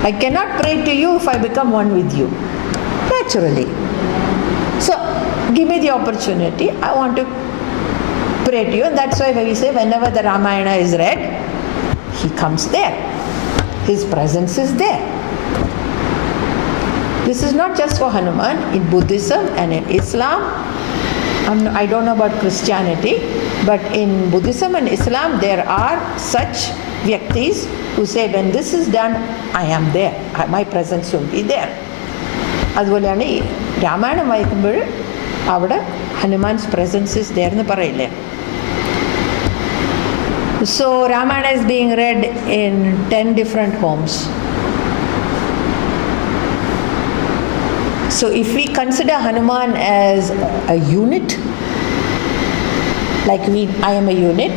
I cannot pray to you if I become one with you. Naturally. So, give me the opportunity. I want to pray to you. And that's why we say whenever the Ramayana is read, he comes there. His presence is there. This is not just for Hanuman. In Buddhism and in Islam, I don't know about Christianity, but in Buddhism and Islam, there are such Vyaktis who say, when this is done, I am there. My presence will be there. അതുപോലെയാണ് ഈ രാമായണം വായിക്കുമ്പോൾ അവിടെ ഹനുമാൻസ് presence is there എന്ന് പറയില്ലേ. So Ramayana is being read in 10 different homes. So if we consider Hanuman as a unit, like I am a unit,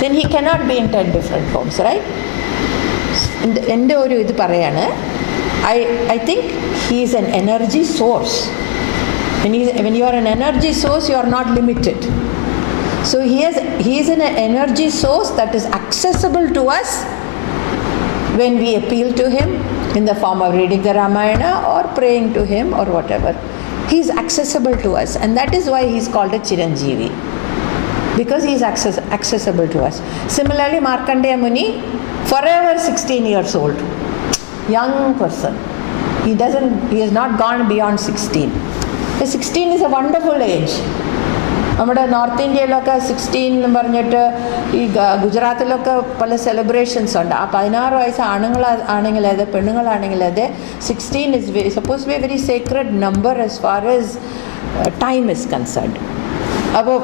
then he cannot be in 10 different homes, right? എൻ്റെ ഒരു ഇത് പറയാണ്, I think he is an energy source. When you are an energy source, you are not limited. So he is an energy source that is accessible to us when we appeal to him in the form of reading the Ramayana or praying to him or whatever. He is accessible to us, and that is why he is called a Chiranjeevi, because he is accessible to us. Similarly, Markandeya Muni, forever 16 years old, young person. He has not gone beyond 16. 16 is a wonderful age. നമ്മുടെ നോർത്ത് ഇന്ത്യയിലൊക്കെ 16 എന്ന് പറഞ്ഞിട്ട് ഈ ഗുജറാത്തിലൊക്കെ പല സെലിബ്രേഷൻസ് ഉണ്ട്. ആ 16 വയസ്സ് ആണെങ്കിലും അതെ പെണ്ണുങ്ങളാണെങ്കിലും അതെ 16 is supposed to be a very sacred number as far as time is concerned. അപ്പോൾ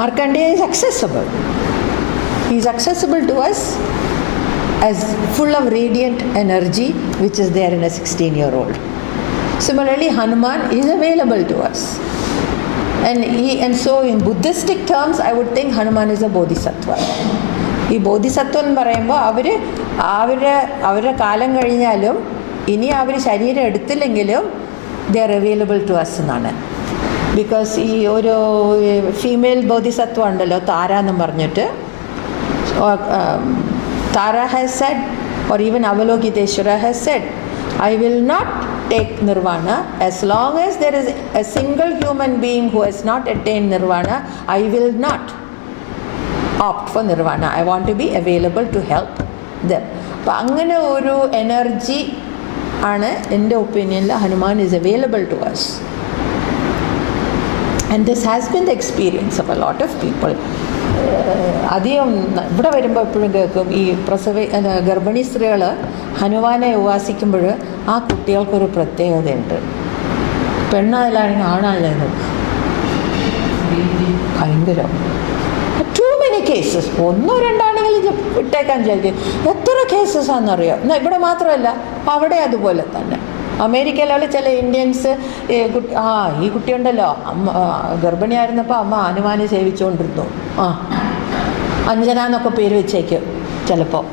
Markandeya is accessible. He is accessible to us as full of radiant energy which is there in a 16-year-old. Similarly, Hanuman is available to us. And so in Buddhistic terms, I would think Hanuman is a bodhisattva. ഈ ബോധിസത്വം എന്ന് പറയുമ്പോൾ അവരുടെ കാലം കഴിഞ്ഞാലും ഇനി അവർ ശരീരം എടുത്തില്ലെങ്കിലും they are available to us എന്നാണ്. ബിക്കോസ് ഈ ഒരു ഫീമെയിൽ ബോധിസത്വം ഉണ്ടല്ലോ, താര എന്ന് പറഞ്ഞിട്ട്, Tara has said, or even Avalokiteshvara has said, I will not take nirvana as long as there is a single human being who has not attained nirvana. I will not opt for nirvana. I want to be available to help them. അപ്പോൾ അങ്ങനെ ഒരു എനർജി ആണ് എൻ്റെ ഒപ്പീനിയനിൽ Hanuman is available to us. And this has been the experience of a lot of people. അധികം ഇവിടെ വരുമ്പോൾ എപ്പോഴും കേൾക്കും ഈ ഗർഭിണി സ്ത്രീകൾ ഹനുമാനെ ഉപാസിക്കുമ്പോൾ ആ കുട്ടികൾക്കൊരു പ്രത്യേകതയുണ്ട്. പെണ്ണായാലും ആണായാലും ഭയങ്കരം. ടു മെനി കേസസ്, ഒന്നോ രണ്ടാണെങ്കിലും ഇട്ടേക്കാൻ വിചാരിക്കും. എത്ര കേസസ് ആണെന്നറിയാം. എന്നാൽ ഇവിടെ മാത്രമല്ല, അവിടെ അതുപോലെ തന്നെ. അമേരിക്കയിലുള്ള ചില ഇന്ത്യൻസ് ഈ കുട്ടിയുണ്ടല്ലോ, ഗർഭിണിയായിരുന്നപ്പോൾ അമ്മ ഹനുമാനെ സേവിച്ചുകൊണ്ടിരുന്നു. അഞ്ജന എന്നൊക്കെ പേര് വെച്ചേക്കും ചിലപ്പോൾ,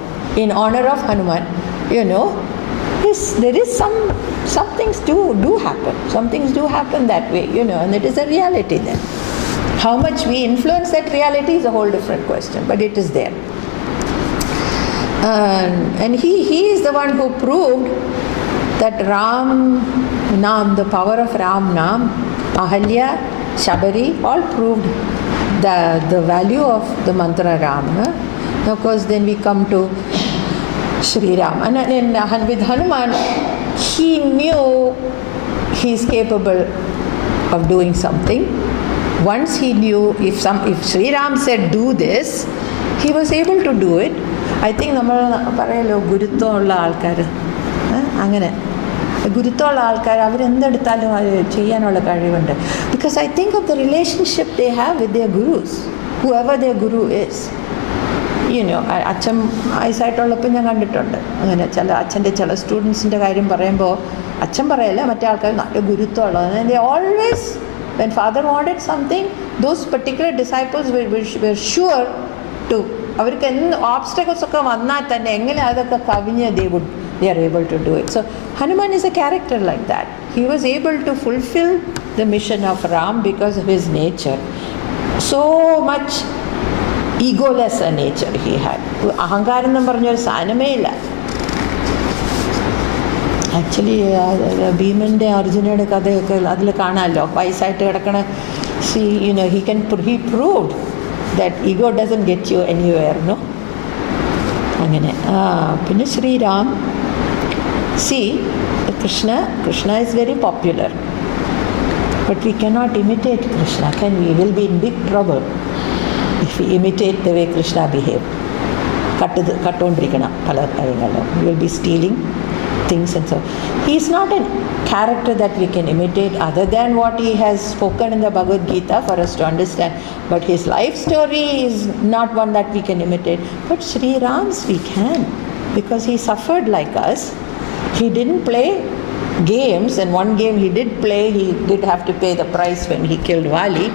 in owner of Hanuman. You know, there is some things do happen. Some things do happen that way, you know, and it is a reality then. How much we influence that reality is a whole different question, but it is there. And he is the one who proved that Ram Naam, the power of Ram Naam, Ahalya, Shabari, all proved the value of the mantra Ram. Now, of course, then we come to Sri Ram. And with Hanuman, he knew he is capable of doing something. Once he knew if Sri Ram said do this, he was able to do it. I think നമ്മൾ പറയല്ലോ ഗുരുത്വമുള്ള ആൾക്കാർ, അങ്ങനെ ഗുരുത്വമുള്ള ആൾക്കാർ അവരെന്തെടുത്താലും അത് ചെയ്യാനുള്ള കഴിവുണ്ട്. Because I think of the relationship they have with their gurus, whoever their guru is. അച്ഛൻ വയസ്സായിട്ടുള്ളപ്പോൾ ഞാൻ കണ്ടിട്ടുണ്ട് അങ്ങനെ അച്ഛൻ്റെ ചില സ്റ്റുഡൻസിൻ്റെ കാര്യം പറയുമ്പോൾ അച്ഛൻ പറയല്ല മറ്റേ ആൾക്കാർ നല്ല ഗുരുത്വമുള്ളത്. They always when father wanted something, those particular disciples were sure to, അവർക്ക് എന്ത് ഓബ്സ്റ്റക്കിൾസ് ഒക്കെ വന്നാൽ തന്നെ എങ്ങനെ അതൊക്കെ കവിഞ്ഞ് they are able to do it. So Hanuman is a character like that. He was able to fulfill the mission of Ram because of his nature. So much egoless a nature he had. അഹങ്കാരം എന്ന് പറഞ്ഞൊരു സാധനമേ ഇല്ല. ആക്ച്വലി ഭീമൻ്റെ അർജുനയുടെ കഥയൊക്കെ അതിൽ കാണാമല്ലോ, വയസ്സായിട്ട് കിടക്കണ he proved that ego doesn't get you anywhere, no? അങ്ങനെ പിന്നെ Shriram, Krishna is very popular, but we cannot imitate Krishna, can we? We will be in big trouble if we imitate the way Krishna behaved. കട്ടുകൊണ്ടിരിക്കണം പല കാര്യങ്ങളിലും. We will be stealing things and so. He is not a character that we can imitate other than what he has spoken in the Bhagavad Gita for us to understand. But his life story is not one that we can imitate. But Sri Ram's we can, because he suffered like us. He didn't play games, and one game he did play, he did have to pay the price when he killed Vali.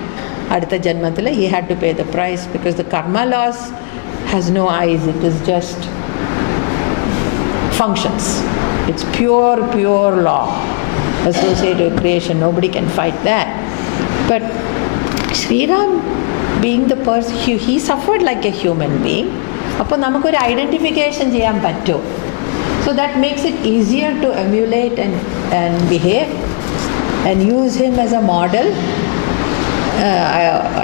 Adutha janmathila he had to pay the price, because the karma laws has no eyes, it is just functions. It's pure law, associated creation, nobody can fight that. But Sri Ram, being the person, he suffered like a human being. അപ്പോൾ നമുക്കൊരു ഐഡൻറ്റിഫിക്കേഷൻ ചെയ്യാൻ പറ്റും. So that makes it easier to emulate and behave and use him as a model.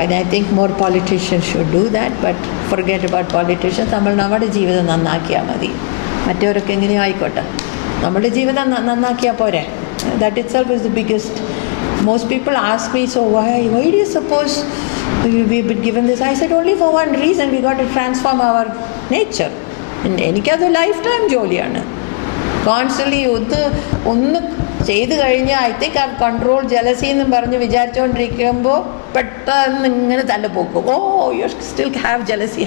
And I think more politicians should do that, but forget about politicians. നമ്മൾ നമ്മുടെ ജീവിതം നന്നാക്കിയാൽ മതി, മറ്റവരൊക്കെ എങ്ങനെയോ ആയിക്കോട്ടെ, നമ്മുടെ ജീവിതം നന്നാക്കിയാൽ പോരെ. That itself is the biggest. Most people ask me, so why do you suppose we've been given this? I said only for one reason, we got to transform our nature. എനിക്കത് ലൈഫ് ടൈം ജോലിയാണ്. Constantly ഒന്ന് ചെയ്ത് കഴിഞ്ഞാൽ I think ആ control jealousy എന്നും പറഞ്ഞ് വിചാരിച്ചുകൊണ്ടിരിക്കുമ്പോൾ പെട്ടെന്ന് ഇങ്ങനെ തല പോക്കും. Oh you still have jealousy,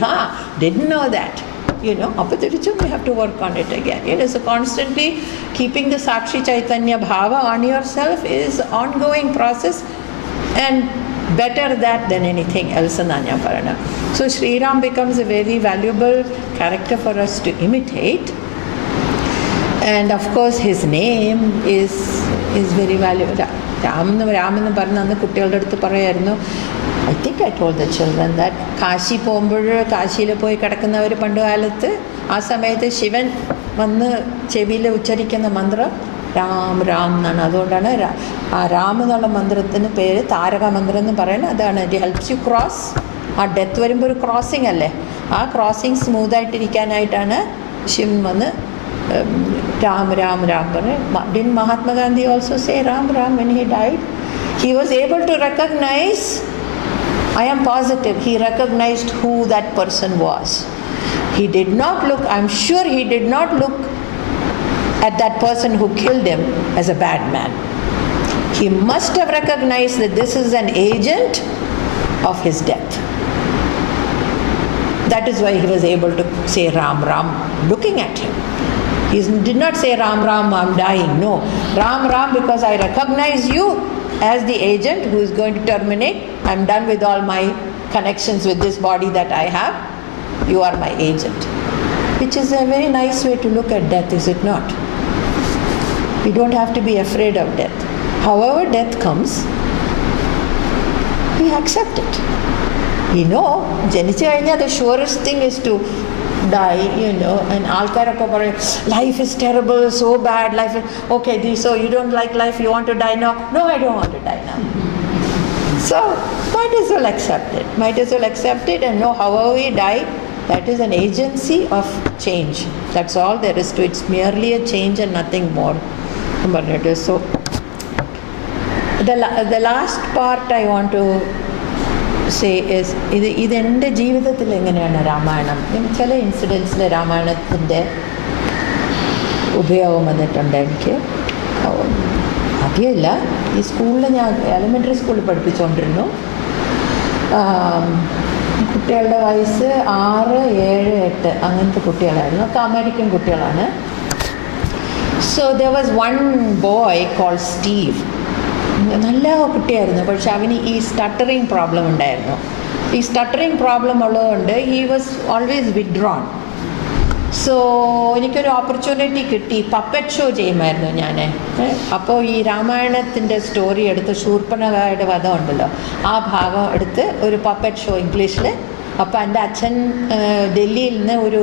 didn't know that. അപ്പോൾ തിരിച്ചും we have to work on it again. So constantly keeping the Sakshi Chaitanya Bhava on yourself is ongoing process, and better that than anything else in Anyaparana. So Sri Ram becomes a very valuable character for us to imitate, and of course his name is very valuable. Ram എന്ന് പറഞ്ഞ അന്ന് കുട്ടികളുടെ അടുത്ത് പറയായിരുന്നു, I think I told the children that Kashi പോകുമ്പോൾ, കാശിയിൽ പോയി കിടക്കുന്നവർ പണ്ട് കാലത്ത് ആ സമയത്ത് ശിവൻ വന്ന് ചെവിയിൽ ഉച്ചരിക്കുന്ന മന്ത്രം രാം രാം എന്നാണ്. അതുകൊണ്ടാണ് ആ രാം എന്നുള്ള മന്ത്രത്തിന് പേര് താരക മന്ത്രം എന്ന് പറയുന്നത്. അതാണ് ഇറ്റ് ഹെൽപ്സ് യു ക്രോസ്. ആ ഡെത്ത് വരുമ്പോൾ ഒരു ക്രോസിംഗ് അല്ലേ, ആ ക്രോസിംഗ് സ്മൂത്തായിട്ടിരിക്കാനായിട്ടാണ് ശിവൻ വന്ന് രാം രാം രാം പറഞ്ഞു. Didn't Mahatma Gandhi also say Ram Ram when he died? He was able to recognize, I am positive, he recognized who that person was. He did not look, I'm sure he did not look at that person who killed him as a bad man. He must have recognized that this is an agent of his death. That is why he was able to say Ram Ram looking at him. He did not say Ram Ram, I'm dying. No, Ram Ram, because I recognize you as the agent who is going to terminate. I'm done with all my connections with this body that I have. You are my agent. Which is a very nice way to look at death, is it not? We don't have to be afraid of death. However death comes, we accept it. ജനിച്ചു കഴിഞ്ഞാൽ the surest thing is to die, and ആൾക്കാരൊക്കെ പറയും life is terrible, so bad, life is okay, so you don't like life, you want to die now? No, I don't want to die now. So might as well accept it and know however we die, that is an agency of change. That's all there is to it. It's merely a change and nothing more. But it is so. The last part I want to say is, ഇത് എൻ്റെ ജീവിതത്തിൽ എങ്ങനെയാണ് രാമായണം, ചില ഇൻസിഡൻസിൽ രാമായണത്തിൻ്റെ ഉപയോഗം വന്നിട്ടുണ്ട് എനിക്ക്. ആദ്യമല്ല, ഈ സ്കൂളിൽ ഞാൻ എലിമെൻ്ററി സ്കൂളിൽ പഠിപ്പിച്ചുകൊണ്ടിരുന്നു. കുട്ടികളുടെ വയസ്സ് 6, 7, പാട്ട് അങ്ങനത്തെ കുട്ടികളായിരുന്നു. ഒക്കെ അമേരിക്കൻ കുട്ടികളാണ്. So there was one boy called Steve. നല്ല കുട്ടിയായിരുന്നു, പക്ഷെ അവന് ഈ സ്റ്റട്ടറിങ് പ്രോബ്ലം ഉണ്ടായിരുന്നു. ഈ സ്റ്റട്ടറിങ് പ്രോബ്ലം ഉള്ളതുകൊണ്ട് he was always withdrawn. So എനിക്കൊരു ഓപ്പർച്യൂണിറ്റി കിട്ടി. പപ്പറ്റ് ഷോ ചെയ്യുമായിരുന്നു ഞാൻ. അപ്പോൾ ഈ രാമായണത്തിൻ്റെ സ്റ്റോറി എടുത്ത് ശൂർപ്പണഖയുടെ വധം ഉണ്ടല്ലോ, ആ ഭാഗം എടുത്ത് ഒരു പപ്പറ്റ് ഷോ ഇംഗ്ലീഷിൽ. അപ്പോൾ എൻ്റെ അച്ഛൻ ഡൽഹിയിൽ നിന്ന് ഒരു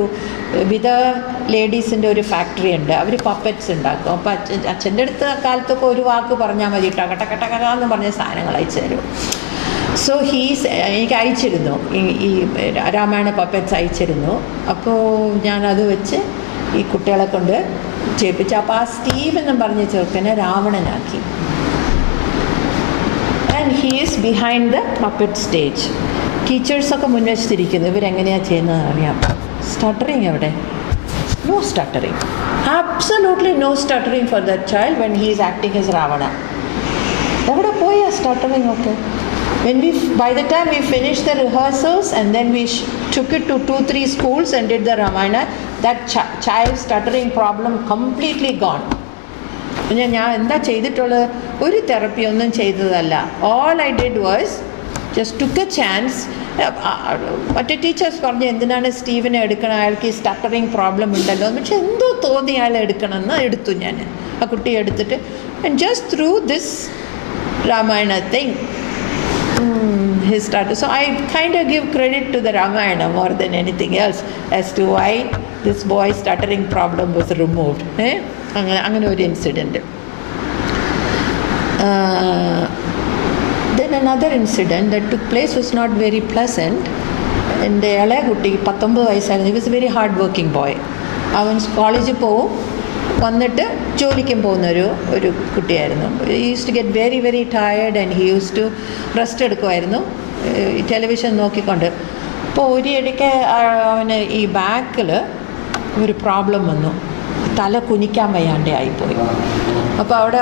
ലേഡീസിൻ്റെ ഒരു ഫാക്ടറി ഉണ്ട്, അവർ പപ്പറ്റ്സ് ഉണ്ടാക്കും. അപ്പോൾ അച്ഛൻ്റെ അടുത്ത് കാലത്തൊക്കെ ഒരു വാക്ക് പറഞ്ഞാൽ മതി, ടകടകടകടന്ന് പറഞ്ഞ സാധനങ്ങൾ അയച്ചു തരും. സോ എനിക്ക് അയച്ചിരുന്നു, ഈ രാമായണ പപ്പറ്റ്സ് അയച്ചിരുന്നു. അപ്പോൾ ഞാനത് വെച്ച് ഈ കുട്ടികളെ കൊണ്ട് ചെയ്യിപ്പിച്ചു. അപ്പോൾ ആ സ്റ്റീവ് എന്നും പറഞ്ഞ ചെറുക്കനെ രാവണനാക്കി. And he is behind the puppet stage. ടീച്ചേഴ്സൊക്കെ മുൻവശത്തിരിക്കുന്നു, ഇവരെങ്ങനെയാണ് ചെയ്യുന്നതെന്ന് അറിയാം. സ്റ്റട്ടറിങ് എവിടെ? No stuttering, absolutely no stuttering for the child when he is acting as Ravana. എവിടെ പോയി ആ സ്റ്റട്ടറിങ് ഒക്കെ? By the time we finished the rehearsals and then we took it to 2-3 schools and did the Ramayana, that child stuttering problem completely gone. ഞാൻ എന്താ ചെയ്തിട്ടുള്ളത്? ഒരു തെറപ്പി ഒന്നും ചെയ്തതല്ല. All I did was just took a chance. മറ്റേ ടീച്ചേഴ്സ് പറഞ്ഞു എന്തിനാണ് സ്റ്റീവിനെ എടുക്കണം, അയാൾക്ക് ഈ സ്റ്റട്ടറിങ് പ്രോബ്ലം ഉണ്ടല്ലോ. പക്ഷെ എന്തോ തോന്നി അയാൾ എടുക്കണമെന്ന് എടുത്തു ഞാൻ. ആ കുട്ടിയെ എടുത്തിട്ട് and just through this Ramayana thing he started. So I kind of give credit to the Ramayana more than anything else as to why this boy's stuttering problem was removed. അങ്ങനെ ഒരു incident. Then another incident that took place was not very pleasant. എൻ്റെ ഇളയ കുട്ടി 19 വയസ്സായിരുന്നു. he was a very hard working boy. അവൻ കോളേജിൽ പോവും, വന്നിട്ട് ജോലിക്കും പോകുന്ന ഒരു കുട്ടിയായിരുന്നു. he used to get very very tired and he used to rest എടുക്കുമായിരുന്നു ടെലിവിഷൻ നോക്കിക്കൊണ്ട്. അപ്പോൾ ഒരിടയ്ക്ക് അവന് ഈ ബാക്കിൽ ഒരു പ്രോബ്ലം വന്നു, തല കുനിക്കാൻ വയ്യാണ്ടേ ആയിപ്പോയി. അപ്പോൾ അവിടെ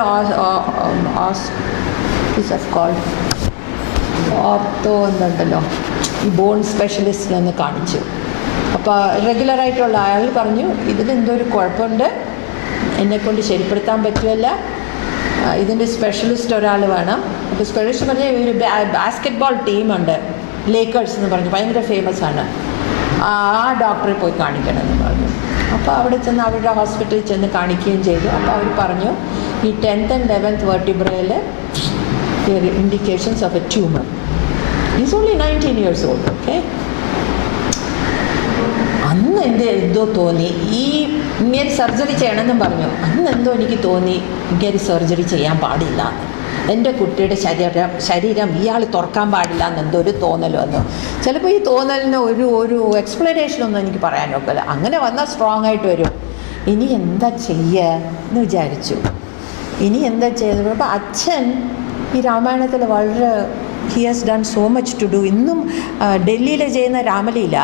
ഓർത്തോ എന്നുണ്ടല്ലോ, ഈ ബോൺ സ്പെഷ്യലിസ്റ്റിനൊന്ന് കാണിച്ചു. അപ്പോൾ റെഗുലറായിട്ടുള്ള അയാൾ പറഞ്ഞു ഇതിലെന്തോ ഒരു കുഴപ്പമുണ്ട്, എന്നെക്കൊണ്ട് ശരിപ്പെടുത്താൻ പറ്റുമല്ല, ഇതിൻ്റെ സ്പെഷ്യലിസ്റ്റ് ഒരാൾ വേണം. അപ്പോൾ സ്പെഷ്യലിസ്റ്റ് പറഞ്ഞാൽ ഒരു ബാസ്കറ്റ്ബോൾ ടീമുണ്ട്, ലേക്കേഴ്സ് എന്ന് പറഞ്ഞു, ഭയങ്കര ഫേമസ് ആണ്, ആ ഡോക്ടറെ പോയി കാണിക്കണമെന്ന് പറഞ്ഞു. അപ്പോൾ അവിടെ ചെന്ന് അവരുടെ ഹോസ്പിറ്റലിൽ ചെന്ന് കാണിക്കുകയും ചെയ്തു. അപ്പോൾ അവർ പറഞ്ഞു ഈ 10th and 11th vertebrae indications of a tumor. He's only 19 years old. Okay. അന്ന് എൻ്റെ എന്തോ തോന്നി, ഇങ്ങനെ സർജറി ചെയ്യണമെന്നും പറഞ്ഞു. അന്ന് എന്തോ എനിക്ക് തോന്നി ഇങ്ങനെ സർജറി ചെയ്യാൻ പാടില്ല, എൻ്റെ കുട്ടിയുടെ ശരീരം ഇയാൾ തുറക്കാൻ പാടില്ല എന്നെന്തോ ഒരു തോന്നൽ വന്നു. ചിലപ്പോൾ ഈ തോന്നലിന് ഒരു എക്സ്പ്ലനേഷനൊന്നും എനിക്ക് പറയാൻ നോക്കില്ല. അങ്ങനെ വന്നാൽ സ്ട്രോങ് ആയിട്ട് വരും. ഇനി എന്താ ചെയ്യുക എന്ന് വിചാരിച്ചു. ഇനി എന്താ ചെയ്യുന്നത്? അപ്പോൾ അച്ഛൻ ഈ രാമായണത്തിൽ വളരെ he has done so much to do. ഇന്നും ഡൽഹിയിൽ ചെയ്യുന്ന രാമലീല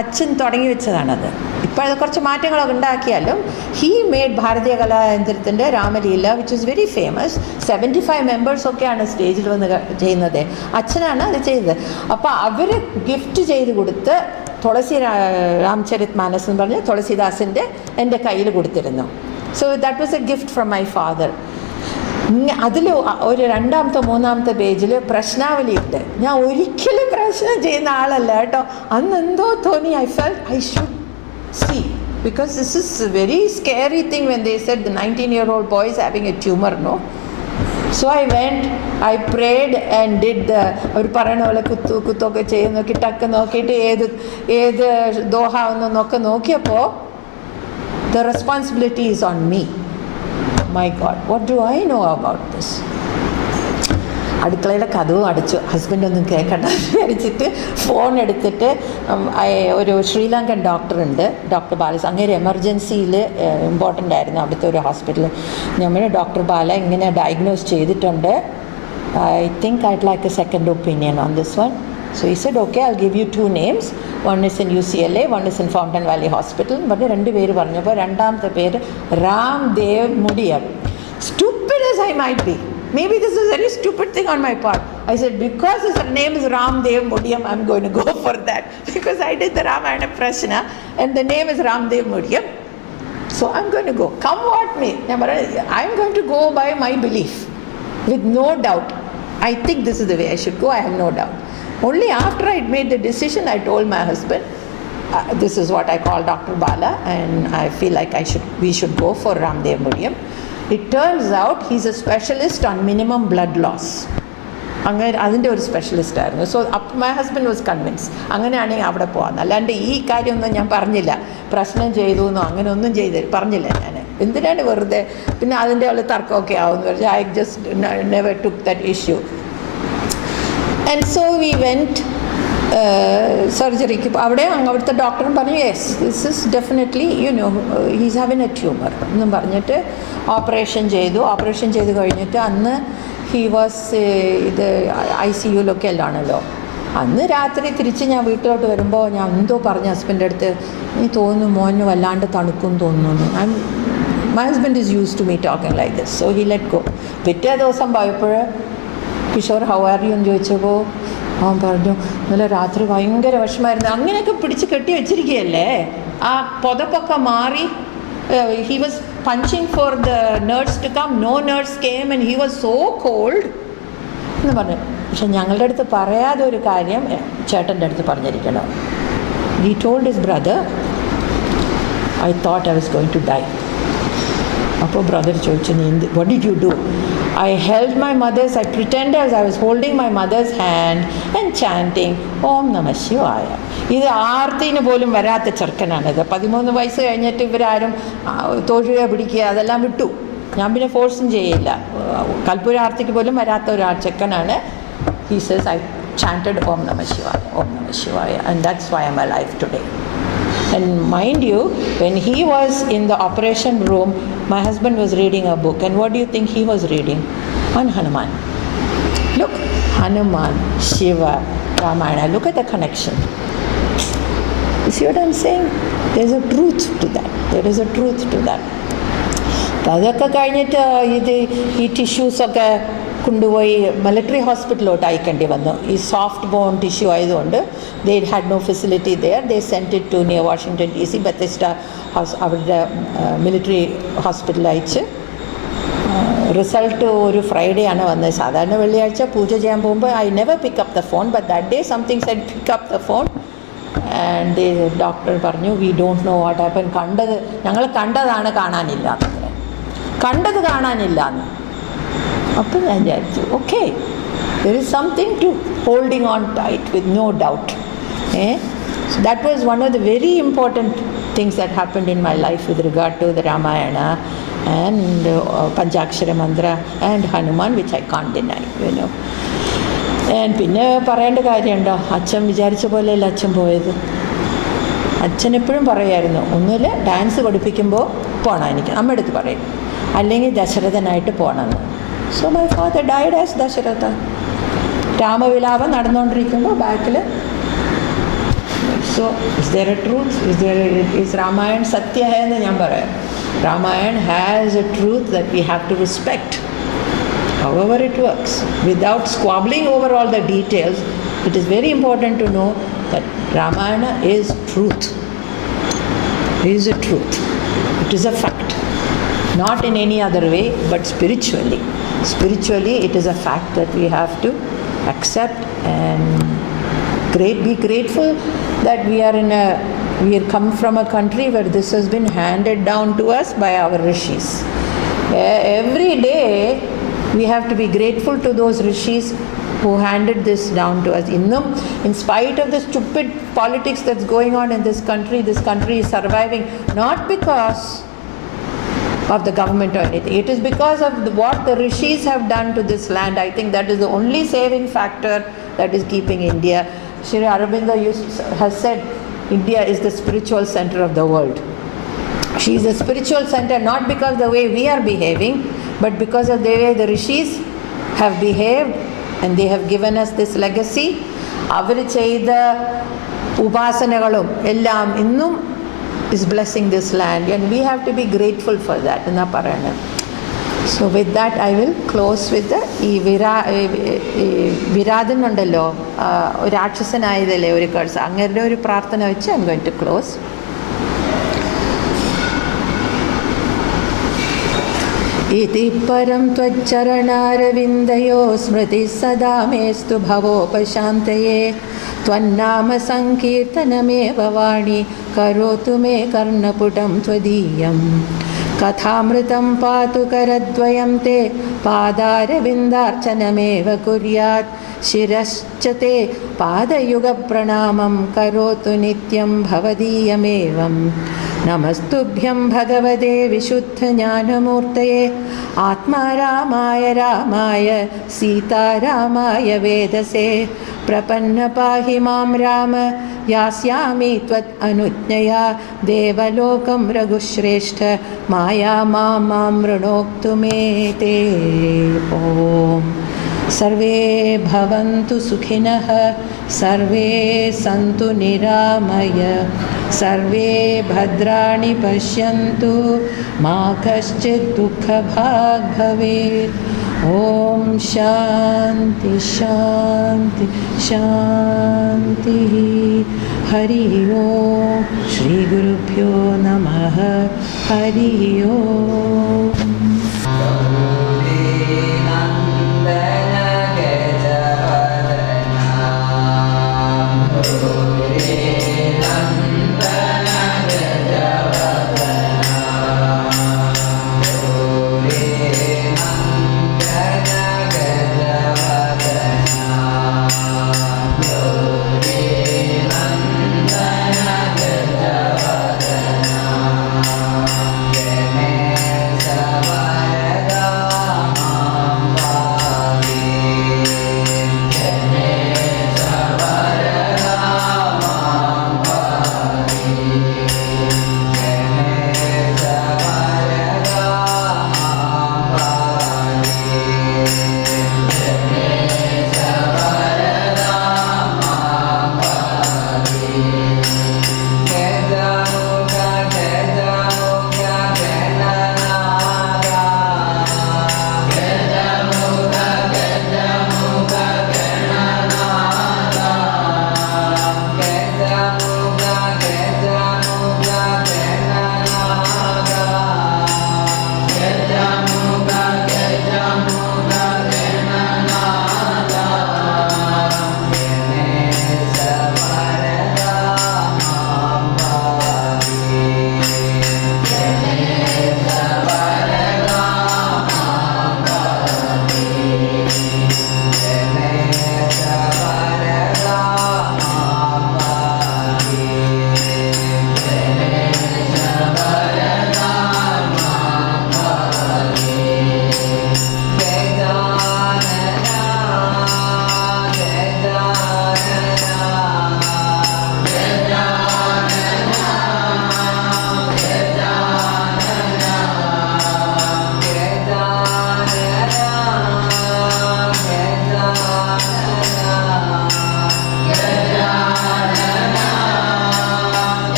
അച്ഛൻ തുടങ്ങി വെച്ചതാണത്. ഇപ്പോൾ അത് കുറച്ച് മാറ്റങ്ങളൊക്കെ ഉണ്ടാക്കിയാലും ഹീ മെയ്ഡ് ഭാരതീയ കലാകേന്ദ്രത്തിൻ്റെ Ramlila which is very famous. 75 മെമ്പേഴ്സൊക്കെയാണ് സ്റ്റേജിൽ വന്ന് ചെയ്യുന്നത്. അച്ഛനാണ് അത് ചെയ്തത്. അപ്പോൾ അവർ ഗിഫ്റ്റ് ചെയ്ത് കൊടുത്ത് തുളസി രാംചരിത് മാനസ് എന്ന് പറഞ്ഞ് തുളസിദാസിൻ്റെ എൻ്റെ കയ്യിൽ കൊടുത്തിരുന്നു. So that was A gift from my father. അതിൽ ഒരു 2ാമത്തെ 3ാമത്തെ പേജിൽ പ്രശ്നാവലിയുണ്ട്. ഞാൻ ഒരിക്കലും പ്രശ്നം ചെയ്യുന്ന ആളല്ല കേട്ടോ. അന്ന് എന്തോ തോന്നി, I felt I should see, because this is a very scary thing when they said the 19-year-old boy is having a tumor, no? So I went, I prayed and did the അവർ പറയണ പോലെ കുത്തൊക്കെ ചെയ്ത് നോക്കി, ടക്ക് നോക്കിയിട്ട് ഏത് ദോഹ എന്നൊക്കെ നോക്കിയപ്പോൾ the responsibility is on me. My God, what do I know about this? അടുക്കളയിലെ കതവും അടച്ചു, ഹസ്ബൻഡൊന്നും കേൾക്കണ്ട വിചാരിച്ചിട്ട് ഫോൺ എടുത്തിട്ട് ഒരു ശ്രീലങ്കൻ ഡോക്ടറുണ്ട്, ഡോക്ടർ ബാല. അങ്ങനെ എമർജൻസിയിൽ ഇമ്പോർട്ടൻ്റ് ആയിരുന്നു അവിടുത്തെ ഒരു ഹോസ്പിറ്റലിൽ. നമ്മൾ ഡോക്ടർ ബാല ഇങ്ങനെ ഡയഗ്നോസ് ചെയ്തിട്ടുണ്ട്, ഐ തിങ്ക് ഐഡ് like A second opinion on this one. So he said, okay, I'll give you 2 names. One is in UCLA, one is in Fountain Valley Hospital. But 2 പേര് പറഞ്ഞപ്പോൾ 2ാമത്തെ പേര് രാംദേവ് മുടിയർ. Stupid as I might be, maybe this is a very stupid thing on my part, I said, because his name is Ramdev Mudiyam, I'm going to go for that. Because I did the Ramayana Prashna and the name is Ramdev Mudiyam. So I'm going to go. Come what may. I'm going to go by my belief with no doubt. I think this is the way I should go. I have no doubt. Only after I made the decision, I told my husband, this is what I call Dr. Bala, and I feel like we should go for Ramdev Mudiyam. It turns out he's a specialist on minimum blood loss. അതിൻ്റെ ഒരു സ്പെഷ്യലിസ്റ്റ് ആയിരുന്നു. So my husband was convince അങ്ങനെയാണെങ്കിൽ അവിടെ പോകാം. അല്ലാണ്ട് ഈ കാര്യമൊന്നും ഞാൻ പറഞ്ഞില്ല, പ്രശ്നം ചെയ്തു എന്നോ അങ്ങനെ ഒന്നും പറഞ്ഞില്ല ഞാൻ. എന്തിനാണ് വെറുതെ പിന്നെ അതിൻ്റെ ഉള്ള തർക്കമൊക്കെ ആവുമെന്ന് പറഞ്ഞാൽ I just never took that issue. And so we went സർജറിക്ക്. അവിടുത്തെ ഡോക്ടറും പറഞ്ഞു yes this is definitely he's having a tumour എന്നും പറഞ്ഞിട്ട് ഓപ്പറേഷൻ ചെയ്ത് കഴിഞ്ഞിട്ട് അന്ന് ഹി വാസ് ഇത് ICU ആണല്ലോ. അന്ന് രാത്രി തിരിച്ച് ഞാൻ വീട്ടിലോട്ട് വരുമ്പോൾ ഞാൻ എന്തോ പറഞ്ഞ ഹസ്ബൻഡിൻ്റെ അടുത്ത്, എനിക്ക് തോന്നുന്നു മോന് വല്ലാണ്ട് തണുക്കും തോന്നുന്നു. My husband is use to me talking like this, so he let go. പിറ്റേ ദിവസം പോയപ്പോൾ കിഷോർ ഹൗ ആർ യു എന്ന് ചോദിച്ചപ്പോൾ അവൻ പറഞ്ഞു ഇന്നലെ രാത്രി ഭയങ്കര വിഷമമായിരുന്നു. അങ്ങനെയൊക്കെ പിടിച്ച് കെട്ടി വെച്ചിരിക്കുകയല്ലേ, ആ പുതപ്പൊക്കെ മാറി. He was punching for the nurse to come. No nurse came and he was so cold എന്ന് പറഞ്ഞു. പക്ഷെ ഞങ്ങളുടെ അടുത്ത് പറയാതെ ഒരു കാര്യം ചേട്ടൻ്റെ അടുത്ത് പറഞ്ഞിരിക്കണം. He told his brother, I thought I was going to die. അപ്പോൾ ബ്രദർ ചോദിച്ചു, what did you do? I held my mother's, I pretended I was holding my mother's hand and chanting Om Namah Shivaya. ഇത് ആർത്തിന് പോലും വരാത്ത ചെറുക്കനാണിത്. 13 വയസ്സ് കഴിഞ്ഞിട്ട് ഇവരാരും തൊഴുക പിടിക്കുക അതെല്ലാം വിട്ടു. ഞാൻ പിന്നെ ഫോഴ്സും ചെയ്യില്ല. കൽപ്പൂര ആർത്തിക്ക് പോലും വരാത്ത ഒരു ചെക്കനാണ്. He says, I chanted Om Namah Shivaya, Om Namah Shivaya, and that's why I'm alive today. And mind you, when he was in the operation room, my husband was reading a book. And what do you think he was reading? On Hanuman. Look, Hanuman, Shiva, Ramayana. Look at the connection. You see what I'm saying? There's a truth to that. There is a truth to that. അതൊക്കെ കഴിഞ്ഞിട്ട് ഈ ടിഷ്യൂസൊക്കെ കൊണ്ടുപോയി മിലിറ്ററി ഹോസ്പിറ്റലിലോട്ട് അയക്കേണ്ടി വന്നു. ഈ soft bone tissue ആയതുകൊണ്ട് they had no facility there. They sent it to near Washington DC, Bethesda അവരുടെ മിലിറ്ററി ഹോസ്പിറ്റലിൽ അയച്ച്. റിസൾട്ട് ഒരു ഫ്രൈഡേ ആണ് വന്നത്. സാധാരണ വെള്ളിയാഴ്ച പൂജ ചെയ്യാൻ പോകുമ്പോൾ I never pick up the phone, but that day something said pick up the phone. And doctor പറഞ്ഞു we don't know what happen. ഞങ്ങൾ കാണാനില്ല എന്ന്. അപ്പോൾ ഞാൻ വിചാരിച്ചു okay, there is something to holding on tight with no doubt. So that was one of the very important things that happened in my life with regard to the Ramayana and Panchakshara Mantra and Hanuman, which I can't deny, And പിന്നെ പറയേണ്ട കാര്യമുണ്ടോ, അച്ഛൻ വിചാരിച്ച പോലെയല്ല അച്ഛൻ പോയത്. അച്ഛൻ എപ്പോഴും പറയുമായിരുന്നു, ഒന്നുമില്ല ഡാൻസ് പഠിപ്പിക്കുമ്പോൾ പോകണം എനിക്ക്, അമ്മയെടുത്ത് പറയും, അല്ലെങ്കിൽ ദശരഥനായിട്ട് പോകണമെന്ന്. So my father died as Dasharatha. രാമവിലാപം നടന്നുകൊണ്ടിരിക്കുമ്പോൾ ബാക്കിൽ. So is there a truth? Is Ramayan സത്യ ഹൈ എന്ന് ഞാൻ പറയാം. Ramayan has a truth that we have to respect. However it works, without squabbling over all the details, it is very important to know that Ramayana is truth. It is a truth. It is a fact. Not in any other way, but spiritually. Spiritually, it is a fact that we have to accept and be grateful that we come from a country where this has been handed down to us by our rishis. Every day, we have to be grateful to those rishis who handed this down to us. In spite of the stupid politics that's going on in this country is surviving not because of the government or anything. It is because of what the rishis have done to this land. I think that is the only saving factor that is keeping India. Sri Aurobindo has said India is the spiritual center of the world. She is the spiritual center not because the way we are behaving, but because of the way the rishis have behaved, and they have given us this legacy. അവർ ചെയ്ത ഉപാസനകളും എല്ലാം ഇന്നും is blessing this land, and we have to be grateful for that എന്നാ പറയുന്നത്. So with that I will close with the വിരാതൻ ഉണ്ടല്ലോ, രാക്ഷസനായതല്ലേ ഒരു കേഴ്സ്, അങ്ങനെ ഒരു പ്രാർത്ഥന വെച്ച് I am going to close. इति परं त्वच्चरणारविन्दयो स्मृतिः सदा मेस्तु भवोपशान्तये. त्वन्नाम सङ्कीर्तनमेव वाणी करोतु मे कर्णपुटं त्वदीयं. कथामृतं पातु करद्वयं ते पादारविन्दार्चनमेव कुर्यात्. शिरश्च ते पादयुगप्रणामं करोतु नित्यं भवदीयमेवं. नमस्तुभ्यं भगवते विशुद्धज्ञानमूर्तये. आत्मारामाय रामाय सीतारामाय वेदसे. प्रपन्न पाहि मां राम यास्यामि त्वत् अनुज्ञया. देवलोकं रघुश्रेष्ठ माया मां मृणोक्तु मे ते. ॐ सर्वे भवन्तु सुखिनः, सर्वे सन्तु निरामय, सर्वे भद्राणि पश्यन्तु, मा कश्चित् दुःखभाग् भवेत्. ॐ शान्ति शान्ति शान्तिः. हरिः ॐ. श्रीगुरुभ्यो नमः. हरिः ॐ.